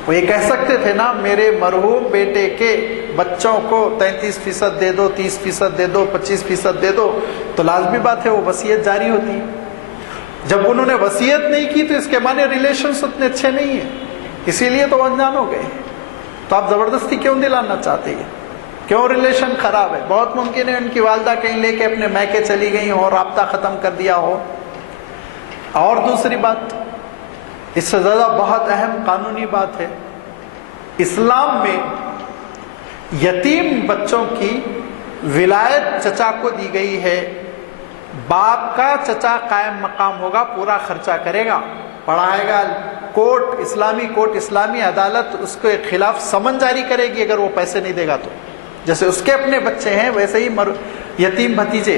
وہ یہ کہہ سکتے تھے نا، میرے مرحوم بیٹے کے بچوں کو 33% دے دو، 30% دے دو، 25% دے دو، تو لازمی بات ہے وہ وصیت جاری ہوتی۔ جب انہوں نے وصیت نہیں کی تو اس کے معنی ریلیشنز اتنے اچھے نہیں ہیں، اسی لیے تو انجان ہو گئے۔ تو آپ زبردستی کیوں دلانا چاہتے ہیں؟ کیوں ریلیشن خراب ہے؟ بہت ممکن ہے ان کی والدہ کہیں لے کے اپنے میکے چلی گئی ہو، رابطہ ختم کر دیا ہو۔ اور دوسری بات، اس سے زیادہ بہت اہم قانونی بات ہے، اسلام میں یتیم بچوں کی ولایت چچا کو دی گئی ہے۔ باپ کا چچا قائم مقام ہوگا، پورا خرچہ کرے گا، پڑھائے گا، کورٹ، اسلامی عدالت اس کے خلاف سمن جاری کرے گی اگر وہ پیسے نہیں دے گا تو۔ جیسے اس کے اپنے بچے ہیں ویسے ہی یتیم بھتیجے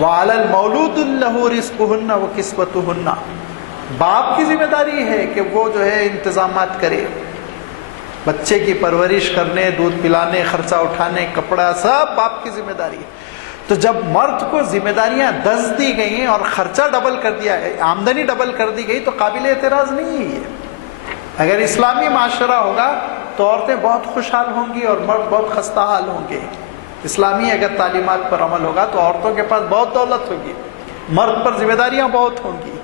وَعَلَى الْمَوْلُودُ لَهُ رِزْقُهُنَّ وَكِسْوَتُهُنَّ، باپ کی ذمہ داری ہے کہ وہ جو ہے انتظامات کرے، بچے کی پرورش کرنے، دودھ پلانے، خرچہ اٹھانے، کپڑا، سب باپ کی ذمہ داری ہے۔ تو جب مرد کو ذمہ داریاں 10 دی گئی ہیں اور خرچہ ڈبل کر دیا ہے، آمدنی ڈبل کر دی گئی، تو قابل اعتراض نہیں ہے یہ۔ اگر اسلامی معاشرہ ہوگا تو عورتیں بہت خوشحال ہوں گی اور مرد بہت خستہ حال ہوں گے۔ اسلامی اگر تعلیمات پر عمل ہوگا تو عورتوں کے پاس بہت دولت ہوگی، مرد پر ذمہ داریاں بہت ہوں گی،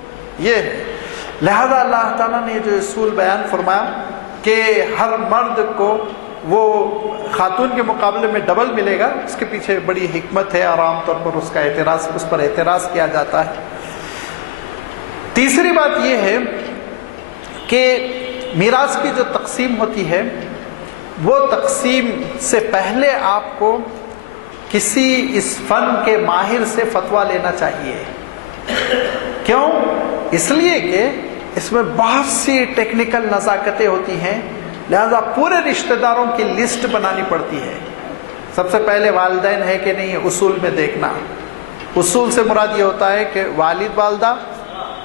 یہ ہے۔ لہذا اللہ تعالیٰ نے جو اصول بیان فرمایا کہ ہر مرد کو وہ خاتون کے مقابلے میں ڈبل ملے گا، اس کے پیچھے بڑی حکمت ہے اور عام طور پر اس پر اعتراض کیا جاتا ہے۔ تیسری بات یہ ہے کہ میراث کی جو تقسیم ہوتی ہے وہ تقسیم سے پہلے آپ کو کسی اس فن کے ماہر سے فتویٰ لینا چاہیے۔ کیوں؟ اس لیے کہ اس میں بہت سی ٹیکنیکل نزاکتیں ہوتی ہیں، لہذا پورے رشتہ داروں کی لسٹ بنانی پڑتی ہے۔ سب سے پہلے والدین ہے کہ نہیں، اصول میں دیکھنا۔ اصول سے مراد یہ ہوتا ہے کہ والد والدہ،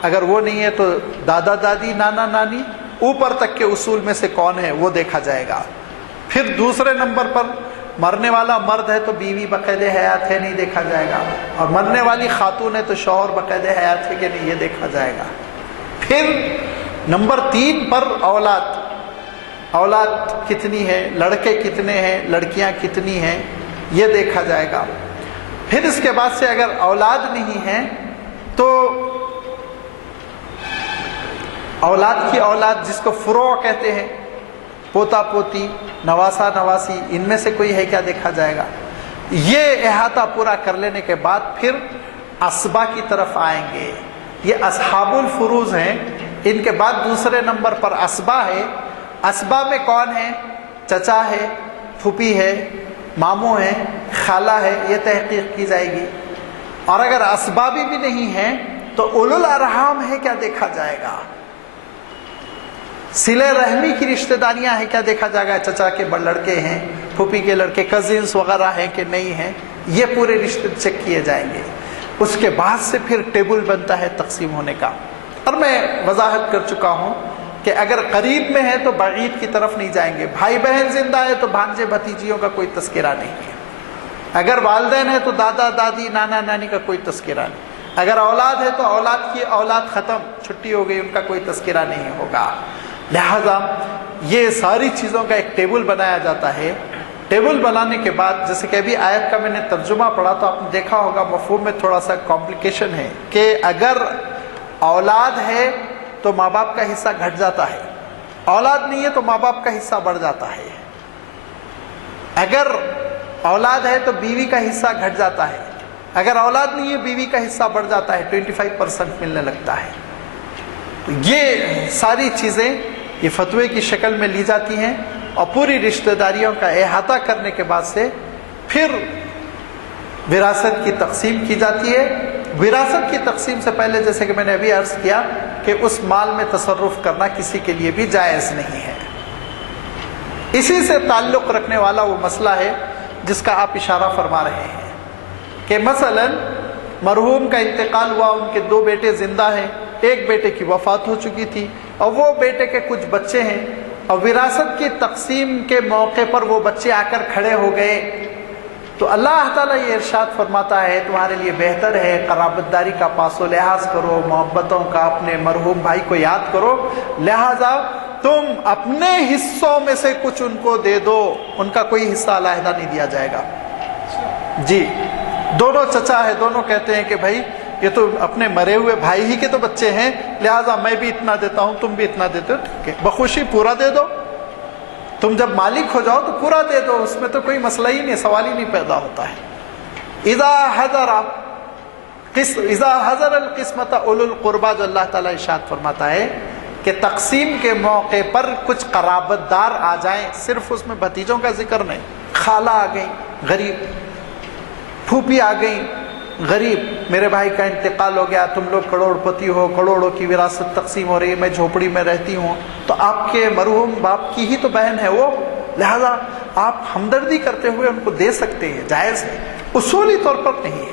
اگر وہ نہیں ہے تو دادا دادی، نانا نانی، اوپر تک کے اصول میں سے کون ہے وہ دیکھا جائے گا۔ پھر دوسرے نمبر پر مرنے والا مرد ہے تو بیوی بقید حیات ہے نہیں دیکھا جائے گا، اور مرنے والی خاتون ہے تو شوہر بقید حیات ہے کہ نہیں یہ دیکھا جائے گا۔ پھر نمبر 3 پر اولاد کتنی ہے، لڑکے کتنے ہیں، لڑکیاں کتنی ہیں، یہ دیکھا جائے گا۔ پھر اس کے بعد سے اگر اولاد نہیں ہے تو اولاد کی اولاد، جس کو فروع کہتے ہیں، پوتا پوتی، نواسا نواسی، ان میں سے کوئی ہے کیا دیکھا جائے گا۔ یہ احاطہ پورا کر لینے کے بعد پھر اسبا کی طرف آئیں گے۔ یہ اصحاب الفروض ہیں، ان کے بعد دوسرے نمبر پر اسبا ہے۔ اسبا میں کون ہے؟ چچا ہے، پھوپھی ہے، ماموں ہے، خالہ ہے، یہ تحقیق کی جائے گی۔ اور اگر اسبابی بھی نہیں ہیں تو اولو الارحام ہے کیا دیکھا جائے گا۔ صلہ رحمی کی رشتہ داریاں ہیں کیا دیکھا جائے گا، چچا کے لڑکے ہیں، پھوپھی کے لڑکے، کزنس وغیرہ ہیں کہ نہیں ہیں، یہ پورے رشتے چیک کیے جائیں گے۔ اس کے بعد سے پھر ٹیبل بنتا ہے تقسیم ہونے کا۔ اور میں وضاحت کر چکا ہوں کہ اگر قریب میں ہے تو بعید کی طرف نہیں جائیں گے، بھائی بہن زندہ ہے تو بھانجے بھتیجیوں کا کوئی تذکرہ نہیں ہے، اگر والدین ہے تو دادا دادی نانا نانی کا کوئی تذکرہ نہیں، اگر اولاد ہے تو اولاد کی اولاد ختم، چھٹی ہو گئی، ان کا کوئی تذکرہ نہیں ہوگا۔ لہذا یہ ساری چیزوں کا ایک ٹیبل بنایا جاتا ہے۔ ٹیبل بنانے کے بعد، جیسے کہ ابھی آیت کا میں نے ترجمہ پڑھا تو آپ نے دیکھا ہوگا مفہوم میں تھوڑا سا کمپلیکیشن ہے کہ اگر اولاد ہے تو ماں باپ کا حصہ گھٹ جاتا ہے، اولاد نہیں ہے تو ماں باپ کا حصہ بڑھ جاتا ہے، اگر اولاد ہے تو بیوی کا حصہ گھٹ جاتا ہے، اگر اولاد نہیں ہے بیوی کا حصہ بڑھ جاتا ہے، 25% ملنے لگتا ہے۔ یہ ساری چیزیں یہ فتوے کی شکل میں لی جاتی ہیں اور پوری رشتہ داریوں کا احاطہ کرنے کے بعد سے پھر وراثت کی تقسیم کی جاتی ہے۔ وراثت کی تقسیم سے پہلے، جیسے کہ میں نے ابھی عرض کیا، کہ اس مال میں تصرف کرنا کسی کے لیے بھی جائز نہیں ہے۔ اسی سے تعلق رکھنے والا وہ مسئلہ ہے جس کا آپ اشارہ فرما رہے ہیں کہ مثلا مرحوم کا انتقال ہوا، ان کے 2 بیٹے زندہ ہیں، ایک بیٹے کی وفات ہو چکی تھی اور وہ بیٹے کے کچھ بچے ہیں، اور وراثت کی تقسیم کے موقع پر وہ بچے آ کر کھڑے ہو گئے، تو اللہ تعالیٰ یہ ارشاد فرماتا ہے تمہارے لیے بہتر ہے قرابت داری کا پاس و لحاظ کرو، محبتوں کا، اپنے مرحوم بھائی کو یاد کرو، لہذا تم اپنے حصوں میں سے کچھ ان کو دے دو، ان کا کوئی حصہ علیحدہ نہیں دیا جائے گا۔ جی، دونوں چچا ہے، دونوں کہتے ہیں کہ بھائی یہ تو اپنے مرے ہوئے بھائی ہی کے تو بچے ہیں، لہٰذا میں بھی اتنا دیتا ہوں، تم بھی اتنا دیتے ہو، ٹھیک ہے، بخوشی پورا دے دو، تم جب مالک ہو جاؤ تو پورا دے دو، اس میں تو کوئی مسئلہ ہی نہیں، سوال ہی نہیں پیدا ہوتا ہے۔ اذا حضر القسمت اولو القربہ، جو اللہ تعالیٰ ارشاد فرماتا ہے کہ تقسیم کے موقع پر کچھ قرابت دار آ جائیں، صرف اس میں بھتیجوں کا ذکر نہیں، خالہ آ گئی غریب، پھوپھی آ گئی غریب، میرے بھائی کا انتقال ہو گیا، تم لوگ کروڑ پتی ہو، کروڑوں کی وراثت تقسیم ہو رہی ہے، میں جھوپڑی میں رہتی ہوں، تو آپ کے مرحوم باپ کی ہی تو بہن ہے وہ، لہذا آپ ہمدردی کرتے ہوئے ان کو دے سکتے ہیں، جائز ہے، اصولی طور پر نہیں ہے۔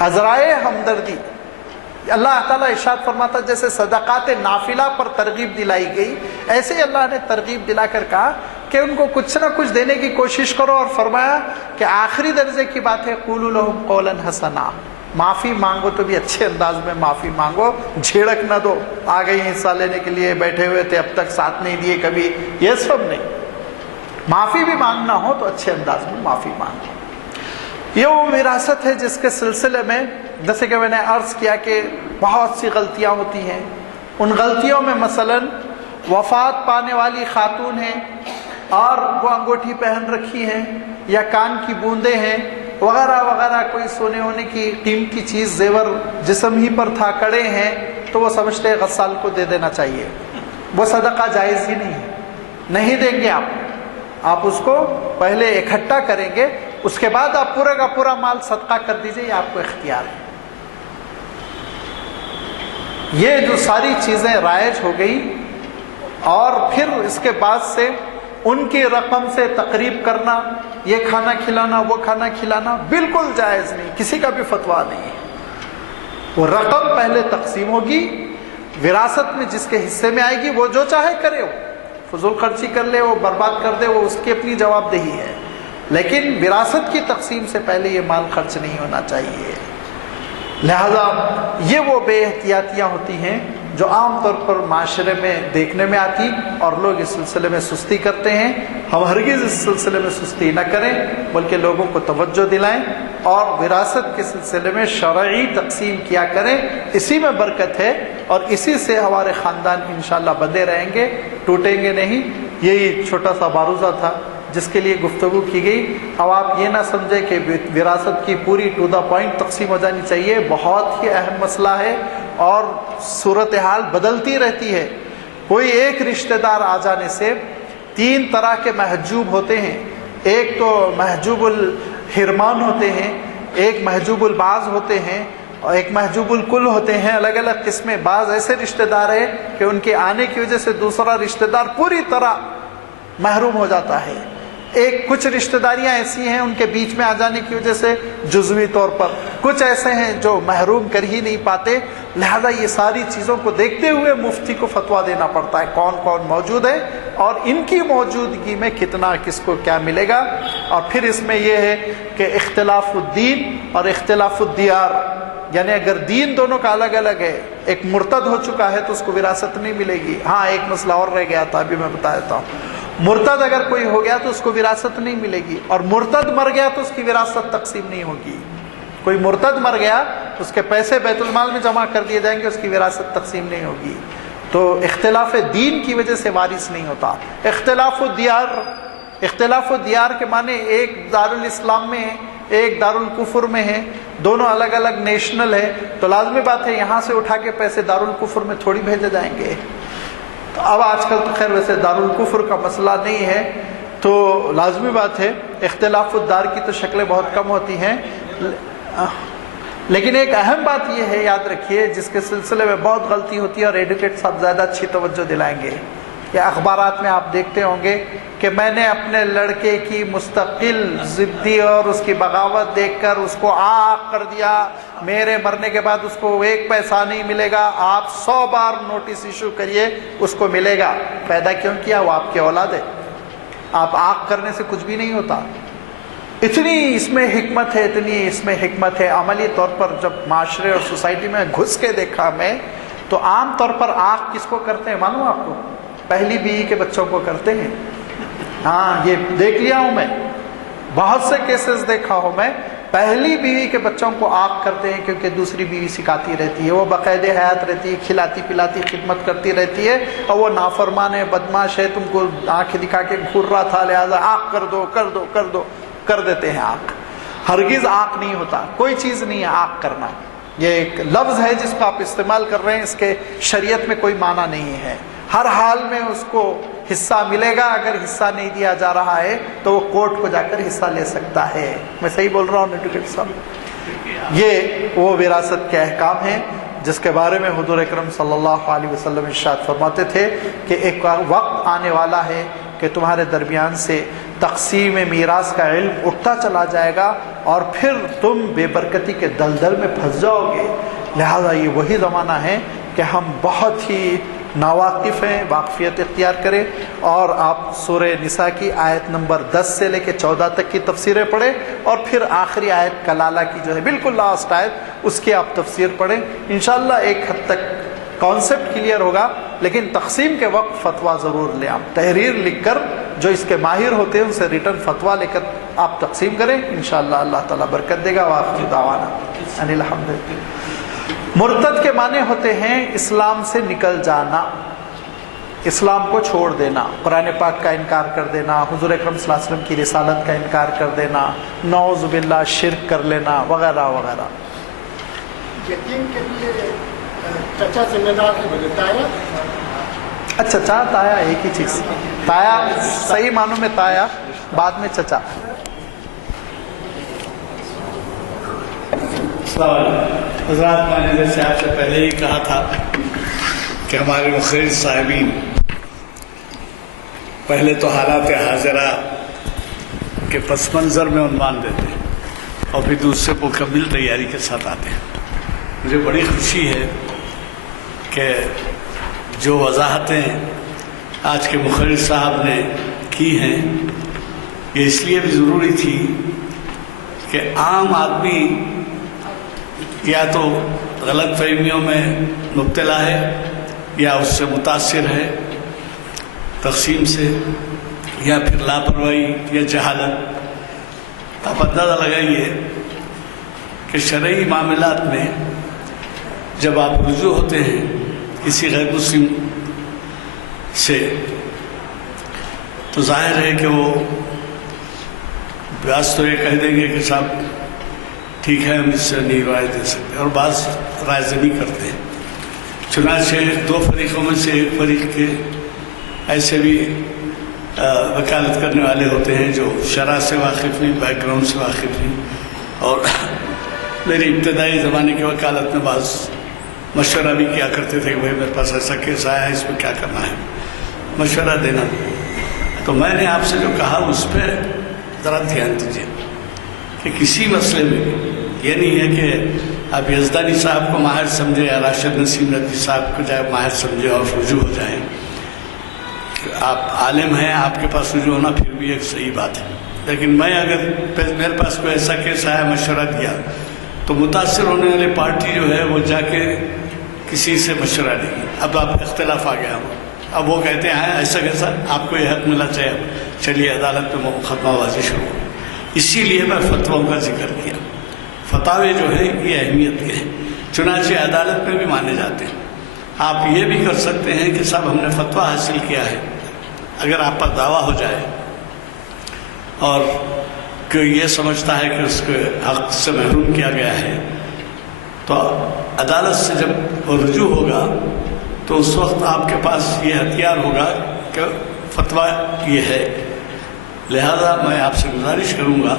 عذرائے ہمدردی اللہ تعالیٰ ارشاد فرماتا جیسے صدقات نافلہ پر ترغیب دلائی گئی، ایسے ہی اللہ نے ترغیب دلا کر کہا کہ ان کو کچھ نہ کچھ دینے کی کوشش کرو، اور فرمایا کہ آخری درجے کی بات ہے قولوا لهم قولا حسنا، معافی مانگو تو بھی اچھے انداز میں معافی مانگو، جھڑک نہ دو، آ گئی حصہ لینے کے لیے بیٹھے ہوئے تھے اب تک ساتھ نہیں دیے کبھی، یہ سب نہیں. معافی بھی مانگنا ہو تو اچھے انداز میں معافی مانگو. یہ وہ وراثت ہے جس کے سلسلے میں جیسے کہ میں نے عرض کیا کہ بہت سی غلطیاں ہوتی ہیں. ان غلطیوں میں مثلا وفات پانے والی خاتون ہیں اور وہ انگوٹھی پہن رکھی ہیں یا کان کی بوندیں ہیں وغیرہ وغیرہ، کوئی سونے ہونے کی قیمتی چیز زیور جسم ہی پر تھا، کڑے ہیں، تو وہ سمجھتے ہیں غسال کو دے دینا چاہیے. وہ صدقہ جائز ہی نہیں ہے، نہیں دیں گے آپ اس کو پہلے اکٹھا کریں گے، اس کے بعد آپ پورا کا پورا مال صدقہ کر دیجئے، یہ آپ کو اختیار ہے. یہ جو ساری چیزیں رائج ہو گئی، اور پھر اس کے بعد سے ان کی رقم سے تقریب کرنا، یہ کھانا کھلانا وہ کھانا کھلانا بالکل جائز نہیں، کسی کا بھی فتویٰ نہیں ہے. وہ رقم پہلے تقسیم ہوگی، وراثت میں جس کے حصے میں آئے گی وہ جو چاہے کرے، وہ فضول خرچی کر لے، وہ برباد کر دے، وہ اس کی اپنی جواب دہی ہے، لیکن وراثت کی تقسیم سے پہلے یہ مال خرچ نہیں ہونا چاہیے. لہذا یہ وہ بے احتیاطیاں ہوتی ہیں جو عام طور پر معاشرے میں دیکھنے میں آتی، اور لوگ اس سلسلے میں سستی کرتے ہیں. ہم ہرگز اس سلسلے میں سستی نہ کریں، بلکہ لوگوں کو توجہ دلائیں اور وراثت کے سلسلے میں شرعی تقسیم کیا کریں. اسی میں برکت ہے، اور اسی سے ہمارے خاندان انشاءاللہ بندے رہیں گے، ٹوٹیں گے نہیں. یہی چھوٹا سا باروزہ تھا جس کے لیے گفتگو کی گئی. اب آپ یہ نہ سمجھیں کہ وراثت کی پوری ٹو دا پوائنٹ تقسیم ہو جانی چاہیے، بہت ہی اہم مسئلہ ہے اور صورتحال بدلتی رہتی ہے. کوئی ایک رشتہ دار آ جانے سے 3 طرح کے محجوب ہوتے ہیں. ایک تو محجوب الحرمان ہوتے ہیں، ایک محجوب البعض ہوتے ہیں، اور ایک محجوب الکل ہوتے ہیں. الگ الگ قسمیں. بعض ایسے رشتہ دار ہیں کہ ان کے آنے کی وجہ سے دوسرا رشتہ دار پوری طرح محروم ہو جاتا ہے. ایک کچھ رشتہ داریاں ایسی ہیں ان کے بیچ میں آ جانے کی وجہ سے جزوی طور پر، کچھ ایسے ہیں جو محروم کر ہی نہیں پاتے. لہذا یہ ساری چیزوں کو دیکھتے ہوئے مفتی کو فتویٰ دینا پڑتا ہے کون کون موجود ہے اور ان کی موجودگی میں کتنا کس کو کیا ملے گا. اور پھر اس میں یہ ہے کہ اختلاف الدین اور اختلاف الدیار، یعنی اگر دین دونوں کا الگ الگ ہے، ایک مرتد ہو چکا ہے تو اس کو وراثت نہیں ملے گی. ہاں ایک مسئلہ اور رہ گیا تھا، ابھی میں بتا دیتا ہوں. مرتد اگر کوئی ہو گیا تو اس کو وراثت نہیں ملے گی، اور مرتد مر گیا تو اس کی وراثت تقسیم نہیں ہوگی. کوئی مرتد مر گیا اس کے پیسے بیت المال میں جمع کر دیے جائیں گے، اس کی وراثت تقسیم نہیں ہوگی. تو اختلاف دین کی وجہ سے وارث نہیں ہوتا. اختلاف الدیار کے معنی ایک دارالاسلام میں ہے، ایک دارالکفر میں ہے، دونوں الگ الگ نیشنل ہے، تو لازمی بات ہے یہاں سے اٹھا کے پیسے دارالکفر میں تھوڑی بھیجے جائیں گے. تو اب آج کل تو خیر ویسے دارالکفر کا مسئلہ نہیں ہے، تو لازمی بات ہے اختلاف الدار کی تو شکلیں بہت کم ہوتی ہیں. لیکن ایک اہم بات یہ ہے، یاد رکھیے، جس کے سلسلے میں بہت غلطی ہوتی ہے اور ایڈوکیٹ صاحب زیادہ اچھی توجہ دلائیں گے، کہ اخبارات میں آپ دیکھتے ہوں گے کہ میں نے اپنے لڑکے کی مستقل ضدی اور اس کی بغاوت دیکھ کر اس کو عاق کر دیا، میرے مرنے کے بعد اس کو 1 پیسہ نہیں ملے گا، آپ 100 بار نوٹس ایشو کریے اس کو ملے گا. پیدا کیوں کیا؟ وہ آپ کی اولاد ہے. آپ عاق کرنے سے کچھ بھی نہیں ہوتا. اتنی اس میں حکمت ہے، اتنی اس میں حکمت ہے. عملی طور پر جب معاشرے اور سوسائٹی میں گھس کے دیکھا میں، تو عام طور پر عاق کس کو کرتے ہیں معلوم آپ کو؟ پہلی بیوی کے بچوں کو کرتے ہیں. ہاں یہ دیکھ لیا ہوں میں، بہت سے کیسز دیکھا ہوں میں. پہلی بیوی کے بچوں کو عاق کرتے ہیں کیونکہ دوسری بیوی سکھاتی رہتی ہے، وہ باقاعد حیات رہتی ہے، کھلاتی پلاتی خدمت کرتی رہتی ہے، اور وہ نافرمان ہے، بدماش ہے، تم کو آنکھ دکھا کے گھور رہا تھا، لہذا عاق کر دو کر دو کر دو، کر دیتے ہیں عاق. ہرگز عاق نہیں ہوتا، کوئی چیز نہیں ہے عاق کرنا. یہ ایک لفظ ہے جس کو آپ استعمال کر رہے ہیں، اس کے شریعت میں کوئی معنی نہیں ہے. ہر حال میں اس کو حصہ ملے گا. اگر حصہ نہیں دیا جا رہا ہے تو وہ کورٹ کو جا کر حصہ لے سکتا ہے. میں صحیح بول رہا ہوں ایڈوکیٹ صاحب؟ یہ وہ وراثت کے احکام ہیں جس کے بارے میں حضور اکرم صلی اللہ علیہ وسلم ارشاد فرماتے تھے کہ ایک وقت آنے والا ہے کہ تمہارے درمیان سے تقسیم میراث کا علم اٹھتا چلا جائے گا اور پھر تم بے برکتی کے دلدل میں پھنس جاؤ گے۔ لہذا یہ وہی زمانہ ہے کہ ہم بہت ہی ناواقف ہیں، واقفیت اختیار کریں، اور آپ سورہ نساء کی آیت نمبر 10 سے لے کے 14 تک کی تفسیریں پڑھیں، اور پھر آخری آیت کلالہ کی جو ہے بالکل لاسٹ آیت، اس کی آپ تفسیر پڑھیں۔ انشاءاللہ ایک حد تک کانسیپٹ کلیئر ہوگا، لیکن تقسیم کے وقت فتویٰ ضرور لیں۔ آپ تحریر لکھ کر جو اس کے ماہر ہوتے ہیں ان سے ریٹرن فتویٰ لے کر آپ تقسیم کریں، انشاءاللہ اللہ تعالیٰ برکت دے گا۔ وآخر دعوانا ان الحمدللہ۔ مرتد کے معنی ہوتے ہیں اسلام سے نکل جانا، اسلام کو چھوڑ دینا، قرآن پاک کا انکار کر دینا، حضور اکرم صلی اللہ علیہ وسلم کی رسالت کا انکار کر دینا، نعوذ باللہ شرک کر لینا وغیرہ وغیرہ۔ یتیم کے لیے چچا ذمہ دار ہے، بولے تایا؟ اچھا، چچا تایا ایک ہی چیز، تایا صحیح معنوں میں تایا، بعد میں چچا۔ حضرات، میں نے جیسے آپ سے پہلے ہی کہا تھا کہ ہمارے مخرج صاحبین پہلے تو حالات حاضرہ کے پس منظر میں عنوان دیتے ہیں اور پھر دوسرے مکمل تیاری کے ساتھ آتے ہیں۔ مجھے بڑی خوشی ہے کہ جو وضاحتیں آج کے مخرج صاحب نے کی ہیں، یہ اس لیے بھی ضروری تھی کہ عام آدمی یا تو غلط فہمیوں میں مبتلا ہے یا اس سے متاثر ہے تقسیم سے، یا پھر لاپرواہی یا جہالت۔ آپ اندازہ لگائیے کہ شرعی معاملات میں جب آپ رجوع ہوتے ہیں کسی غیر مسلم سے، تو ظاہر ہے کہ وہ بعض تو یہ کہہ دیں گے کہ صاحب ٹھیک ہے، ہم اس سے نہیں رائے دے سکتے، اور بعض رائے زنی کرتے ہیں۔ چنانچہ دو فریقوں میں سے ایک فریق کے ایسے بھی وکالت کرنے والے ہوتے ہیں جو شرع سے واقف نہیں، بیک گراؤنڈ سے واقف نہیں، اور میری ابتدائی زمانے کی وکالت میں بعض مشورہ بھی کیا کرتے تھے کہ بھائی میرے پاس ایسا کیس آیا ہے، اس میں کیا کرنا ہے، مشورہ دینا۔ تو میں نے آپ سے جو کہا اس پہ ذرا دھیان دیجیے کہ کسی مسئلے میں یہ نہیں ہے کہ آپ یزدانی صاحب کو ماہر سمجھیں یا راشد نسیم ندوی صاحب کو جائے ماہر سمجھیں اور رجوع ہو جائیں۔ آپ عالم ہیں، آپ کے پاس رجوع ہونا پھر بھی ایک صحیح بات ہے، لیکن میں اگر میرے پاس کوئی ایسا کیس آیا، مشورہ دیا، تو متاثر ہونے والی پارٹی جو ہے وہ جا کے کسی سے مشورہ لے گی۔ اب آپ اختلاف آ گیا، اب وہ کہتے ہیں ایسا کیسا، آپ کو یہ حق ملا، چاہے چلیے عدالت میں مقدمہ بازی شروع ہو۔ اسی لیے میں فتووں کا ذکر کیا۔ فتاوے جو ہے یہ اہمیت کے ہیں، چنانچہ عدالت میں بھی مانے جاتے ہیں۔ آپ یہ بھی کر سکتے ہیں کہ صاحب ہم نے فتویٰ حاصل کیا ہے، اگر آپ پر دعویٰ ہو جائے اور کوئی یہ سمجھتا ہے کہ اس کے حق سے محروم کیا گیا ہے، تو عدالت سے جب وہ رجوع ہوگا تو اس وقت آپ کے پاس یہ ہتھیار ہوگا کہ فتویٰ یہ ہے۔ لہذا میں آپ سے گزارش کروں گا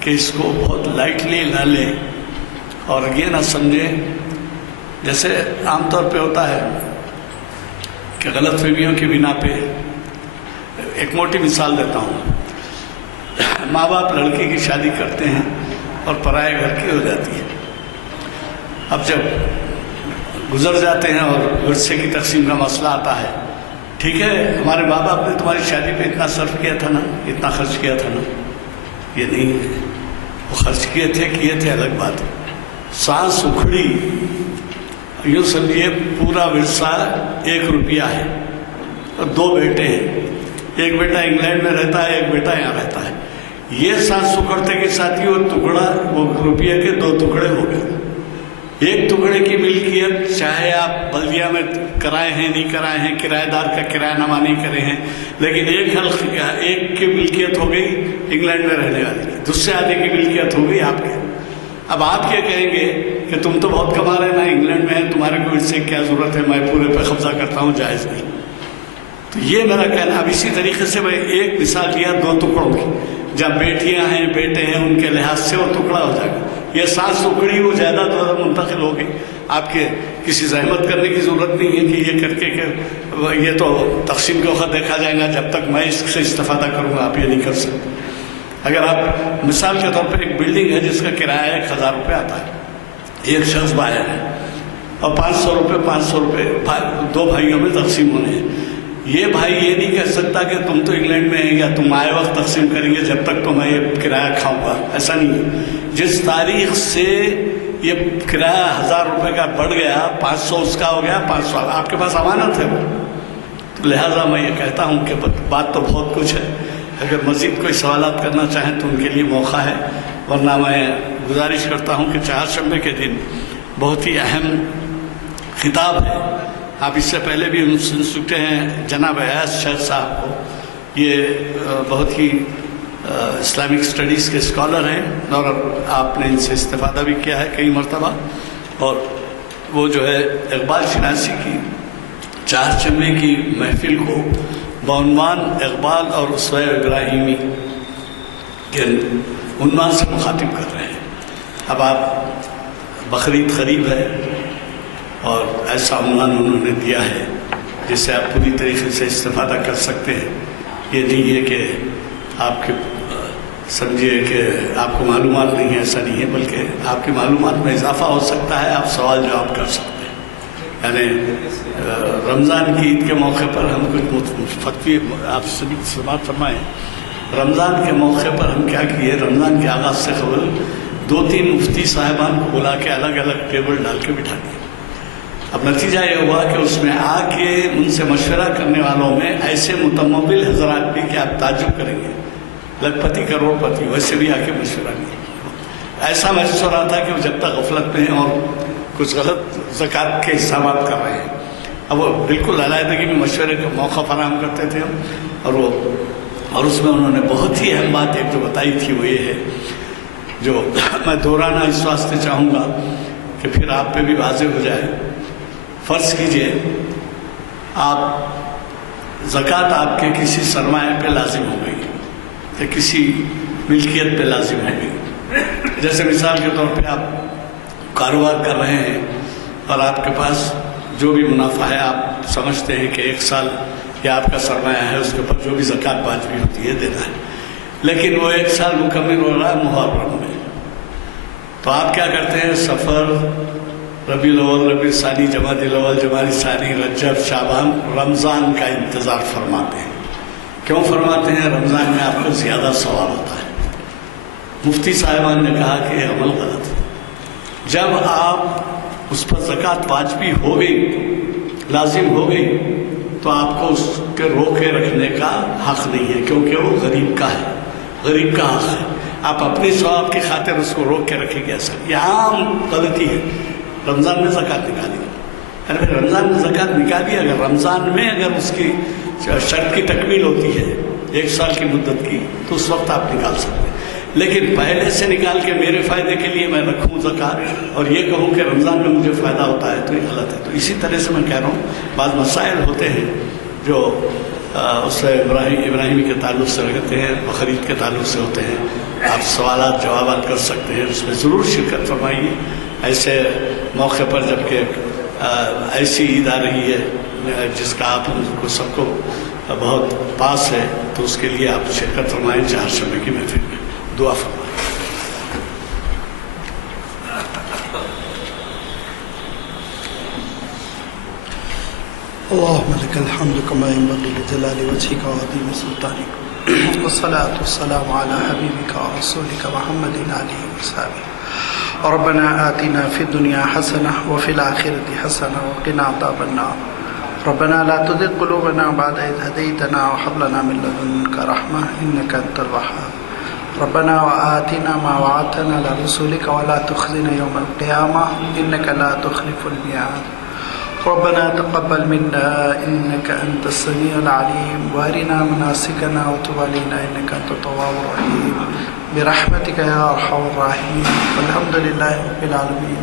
کہ اس کو بہت لائٹلی نہ لیں اور یہ نہ سمجھیں جیسے عام طور پہ ہوتا ہے کہ غلط فہمیوں کی بنا پہ۔ ایک موٹی مثال دیتا ہوں، ماں باپ لڑکی کی شادی کرتے ہیں اور پرائے گھر کی ہو جاتی ہے۔ اب جب گزر جاتے ہیں اور ورثے کی تقسیم کا مسئلہ آتا ہے، ٹھیک ہے ہمارے ماں باپ نے تمہاری شادی پہ اتنا صرف کیا تھا نا، اتنا خرچ کیا تھا نا، یہ نہیں ہے، وہ خرچ کیے تھے الگ بات ہے۔ سانس اکھڑی، یوں سمجھیے پورا ورثہ 1 روپیہ ہے اور 2 بیٹے ہیں، ایک بیٹا انگلینڈ میں رہتا ہے، ایک بیٹا یہاں رہتا ہے۔ یہ سانس اکھڑتے کے ساتھ ہی وہ ٹکڑا، وہ روپیہ کے 2 ٹکڑے ہو گئے۔ ایک ٹکڑے کی ملکیت چاہے آپ بلدیہ میں کرائے ہیں نہیں کرائے ہیں، کرایہ دار کا کرایہ نامہ نہیں کرے ہیں، لیکن ایک کی ملکیت ہو گئی انگلینڈ میں رہنے والی کی، دوسرے آدمی کی ملکیت ہو گئی آپ کے۔ اب آپ کیا کہیں گے کہ تم تو بہت کما رہے نا، انگلینڈ میں ہیں، تمہارے کو اس سے کیا ضرورت ہے، میں پورے پہ قبضہ کرتا ہوں، جائز نہیں۔ تو یہ میرا کہنا۔ اب اسی طریقے سے میں ایک مثال دیا 2 ٹکڑوں کی، جب بیٹیاں ہیں بیٹے ہیں ان کے لحاظ سے وہ ٹکڑا ہو جائے گا۔ یہ سانس اکھڑی، وہ جائیداد منتقل ہو گئی، آپ کے کسی زحمت کرنے کی ضرورت نہیں ہے کہ یہ کر کے کہ یہ تو تقسیم کے وقت دیکھا جائے گا، جب تک میں اس سے استفادہ کروں گا آپ یہ نہیں کر سکتے۔ اگر آپ مثال کے طور پر ایک بلڈنگ ہے جس کا کرایہ 1000 روپے آتا ہے، ایک شخص باہر ہے اور 500 روپے 2 بھائیوں میں تقسیم ہونے ہیں، یہ بھائی یہ نہیں کہہ سکتا کہ تم تو انگلینڈ میں ہیں یا تم آئے وقت تقسیم کریں گے جب تک تو میں یہ کرایہ کھاؤں گا، ایسا نہیں ہے۔ جس تاریخ سے یہ کرایہ 1000 روپے کا بڑھ گیا، 500 اس کا ہو گیا، 500 آپ کے پاس امانت ہے وہ، تو لہٰذا میں یہ کہتا ہوں کہ بات تو بہت کچھ ہے، اگر مزید کوئی سوالات کرنا چاہیں تو ان کے لیے موقع ہے، ورنہ میں گزارش کرتا ہوں کہ چہارشنبے کے دن بہت ہی اہم خطاب ہے۔ آپ اس سے پہلے بھی سن چکے ہیں جناب ایاز شیخ صاحب کو، یہ بہت ہی اسلامک اسٹڈیز کے اسکالر ہیں اور آپ نے ان سے استفادہ بھی کیا ہے کئی مرتبہ، اور وہ جو ہے اقبال شناسی کی چہارشنبے کی محفل کو بعنوان اقبال اور اسوہ ابراہیمی کے عنوان سے مخاطب کر رہے ہیں۔ اب آپ بقرعید قریب ہے اور ایسا عنوان انہوں نے دیا ہے جس سے آپ پوری طریقے سے استفادہ کر سکتے ہیں۔ یہ نہیں ہے کہ آپ کے سمجھیے کہ آپ کو معلومات نہیں ہے، ایسا نہیں ہے، بلکہ آپ کی معلومات میں اضافہ ہو سکتا ہے، آپ سوال جواب کر سکتے ہیں۔ یعنی رمضان کی عید کے موقع پر ہم کچھ فتوی آپ سماعت فرمائیں، رمضان کے موقع پر ہم کیا کیے، رمضان کے آغاز سے قبل 2-3 مفتی صاحبان کو بلا کے الگ الگ ٹیبل ڈال کے بٹھا دیا۔ اب نتیجہ یہ ہوا کہ اس میں آ کے ان سے مشورہ کرنے والوں میں ایسے متمول حضرات بھی کہ آپ تعجب کریں گے، لکھپتی کروڑ پتی ویسے بھی آ کے مشورہ نہیں۔ ایسا محسوس ہو رہا تھا کہ وہ جب تک غفلت میں ہیں اور کچھ غلط زکوٰۃ کے حسابات کر رہے ہیں۔ اب وہ بالکل علیحدگی میں مشورے کا موقع فراہم کرتے تھے اور اس میں انہوں نے بہت ہی اہم بات ایک جو بتائی تھی، وہ یہ ہے جو میں دہرانا اس واسطے چاہوں گا کہ پھر آپ پہ بھی واضح ہو جائے۔ فرض کیجئے آپ زکوٰۃ آپ کے کسی سرمایہ پہ لازم ہو گئی یا کسی ملکیت پہ لازم ہو گئی، جیسے مثال کے طور پہ آپ کاروبار کر رہے ہیں اور آپ کے پاس جو بھی منافع ہے آپ سمجھتے ہیں کہ 1 سال یا آپ کا سرمایہ ہے اس کے اوپر جو بھی زکوٰۃ واجب ہوتی ہے دینا ہے، لیکن وہ 1 سال مکمل ہو رہا ہے محرم میں، تو آپ کیا کرتے ہیں، سفر، ربیع الاول، ربیع الثانی، جمادی الاول، جمادی ثانی، رجب، شعبان، رمضان کا انتظار فرماتے ہیں۔ کیوں فرماتے ہیں؟ رمضان میں آپ کو زیادہ ثواب ہوتا ہے۔ مفتی صاحبان نے کہا کہ یہ عمل غلط ہے۔ جب آپ اس پر زکوٰۃ واجبی ہو گئی، لازم ہو گئی، تو آپ کو اس کے روکے رکھنے کا حق نہیں ہے، کیونکہ وہ غریب کا ہے، غریب کا حق ہے۔ آپ اپنی ثواب کی خاطر اس کو روک کے رکھیں گے، ایسا یہ عام غلطی ہے۔ رمضان میں زکوٰۃ نکالی، اگر رمضان میں زکوٰۃ نکالی، اگر رمضان میں اگر اس کی شرط کی تکمیل ہوتی ہے 1 سال کی مدت کی، تو اس وقت آپ نکال سکتے ہیں، لیکن پہلے سے نکال کے میرے فائدے کے لیے میں رکھوں زکوٰۃ اور یہ کہوں کہ رمضان میں مجھے فائدہ ہوتا ہے، تو یہ غلط ہے۔ تو اسی طرح سے میں کہہ رہا ہوں بعض مسائل ہوتے ہیں جو اس سے ابراہیمی کے تعلق سے رکھتے ہیں، بقرعید کے تعلق سے ہوتے ہیں، آپ سوالات جوابات کر سکتے ہیں، اس میں ضرور شرکت فرمائیے۔ ایسے موقع پر جبکہ ایسی عید آ رہی ہے جس کا آپ کو سب کو بہت پاس ہے، تو اس کے لیے آپ شرکت فرمائیں چہارشنبے کی محفل میں، دعا فرمائیں۔ اللهم لك الحمد كما ينبغي لجلال وجهك وعظيم سلطانك، والصلاة والسلام على حبيبك ورسولك محمد آله وصحبه. ربنا آتنا في الدنيا حسنة وفي الآخرة حسنة وقنا عذاب النار. ربنا لا تزغ قلوبنا بعد إذ هديتنا وهب لنا من لدنك رحمة إنك أنت الوهاب. ربنا وآتنا ما وعدتنا على رسلك ولا تخزنا يوم القيامة إنك لا تخلف الميعاد. ربنا تقبل منا إنك أنت السميع العليم وأرنا مناسكنا وتب علينا إنك أنت التواب الرحيم برحمتك يا أرحم الراحمين. والحمد لله رب العالمين.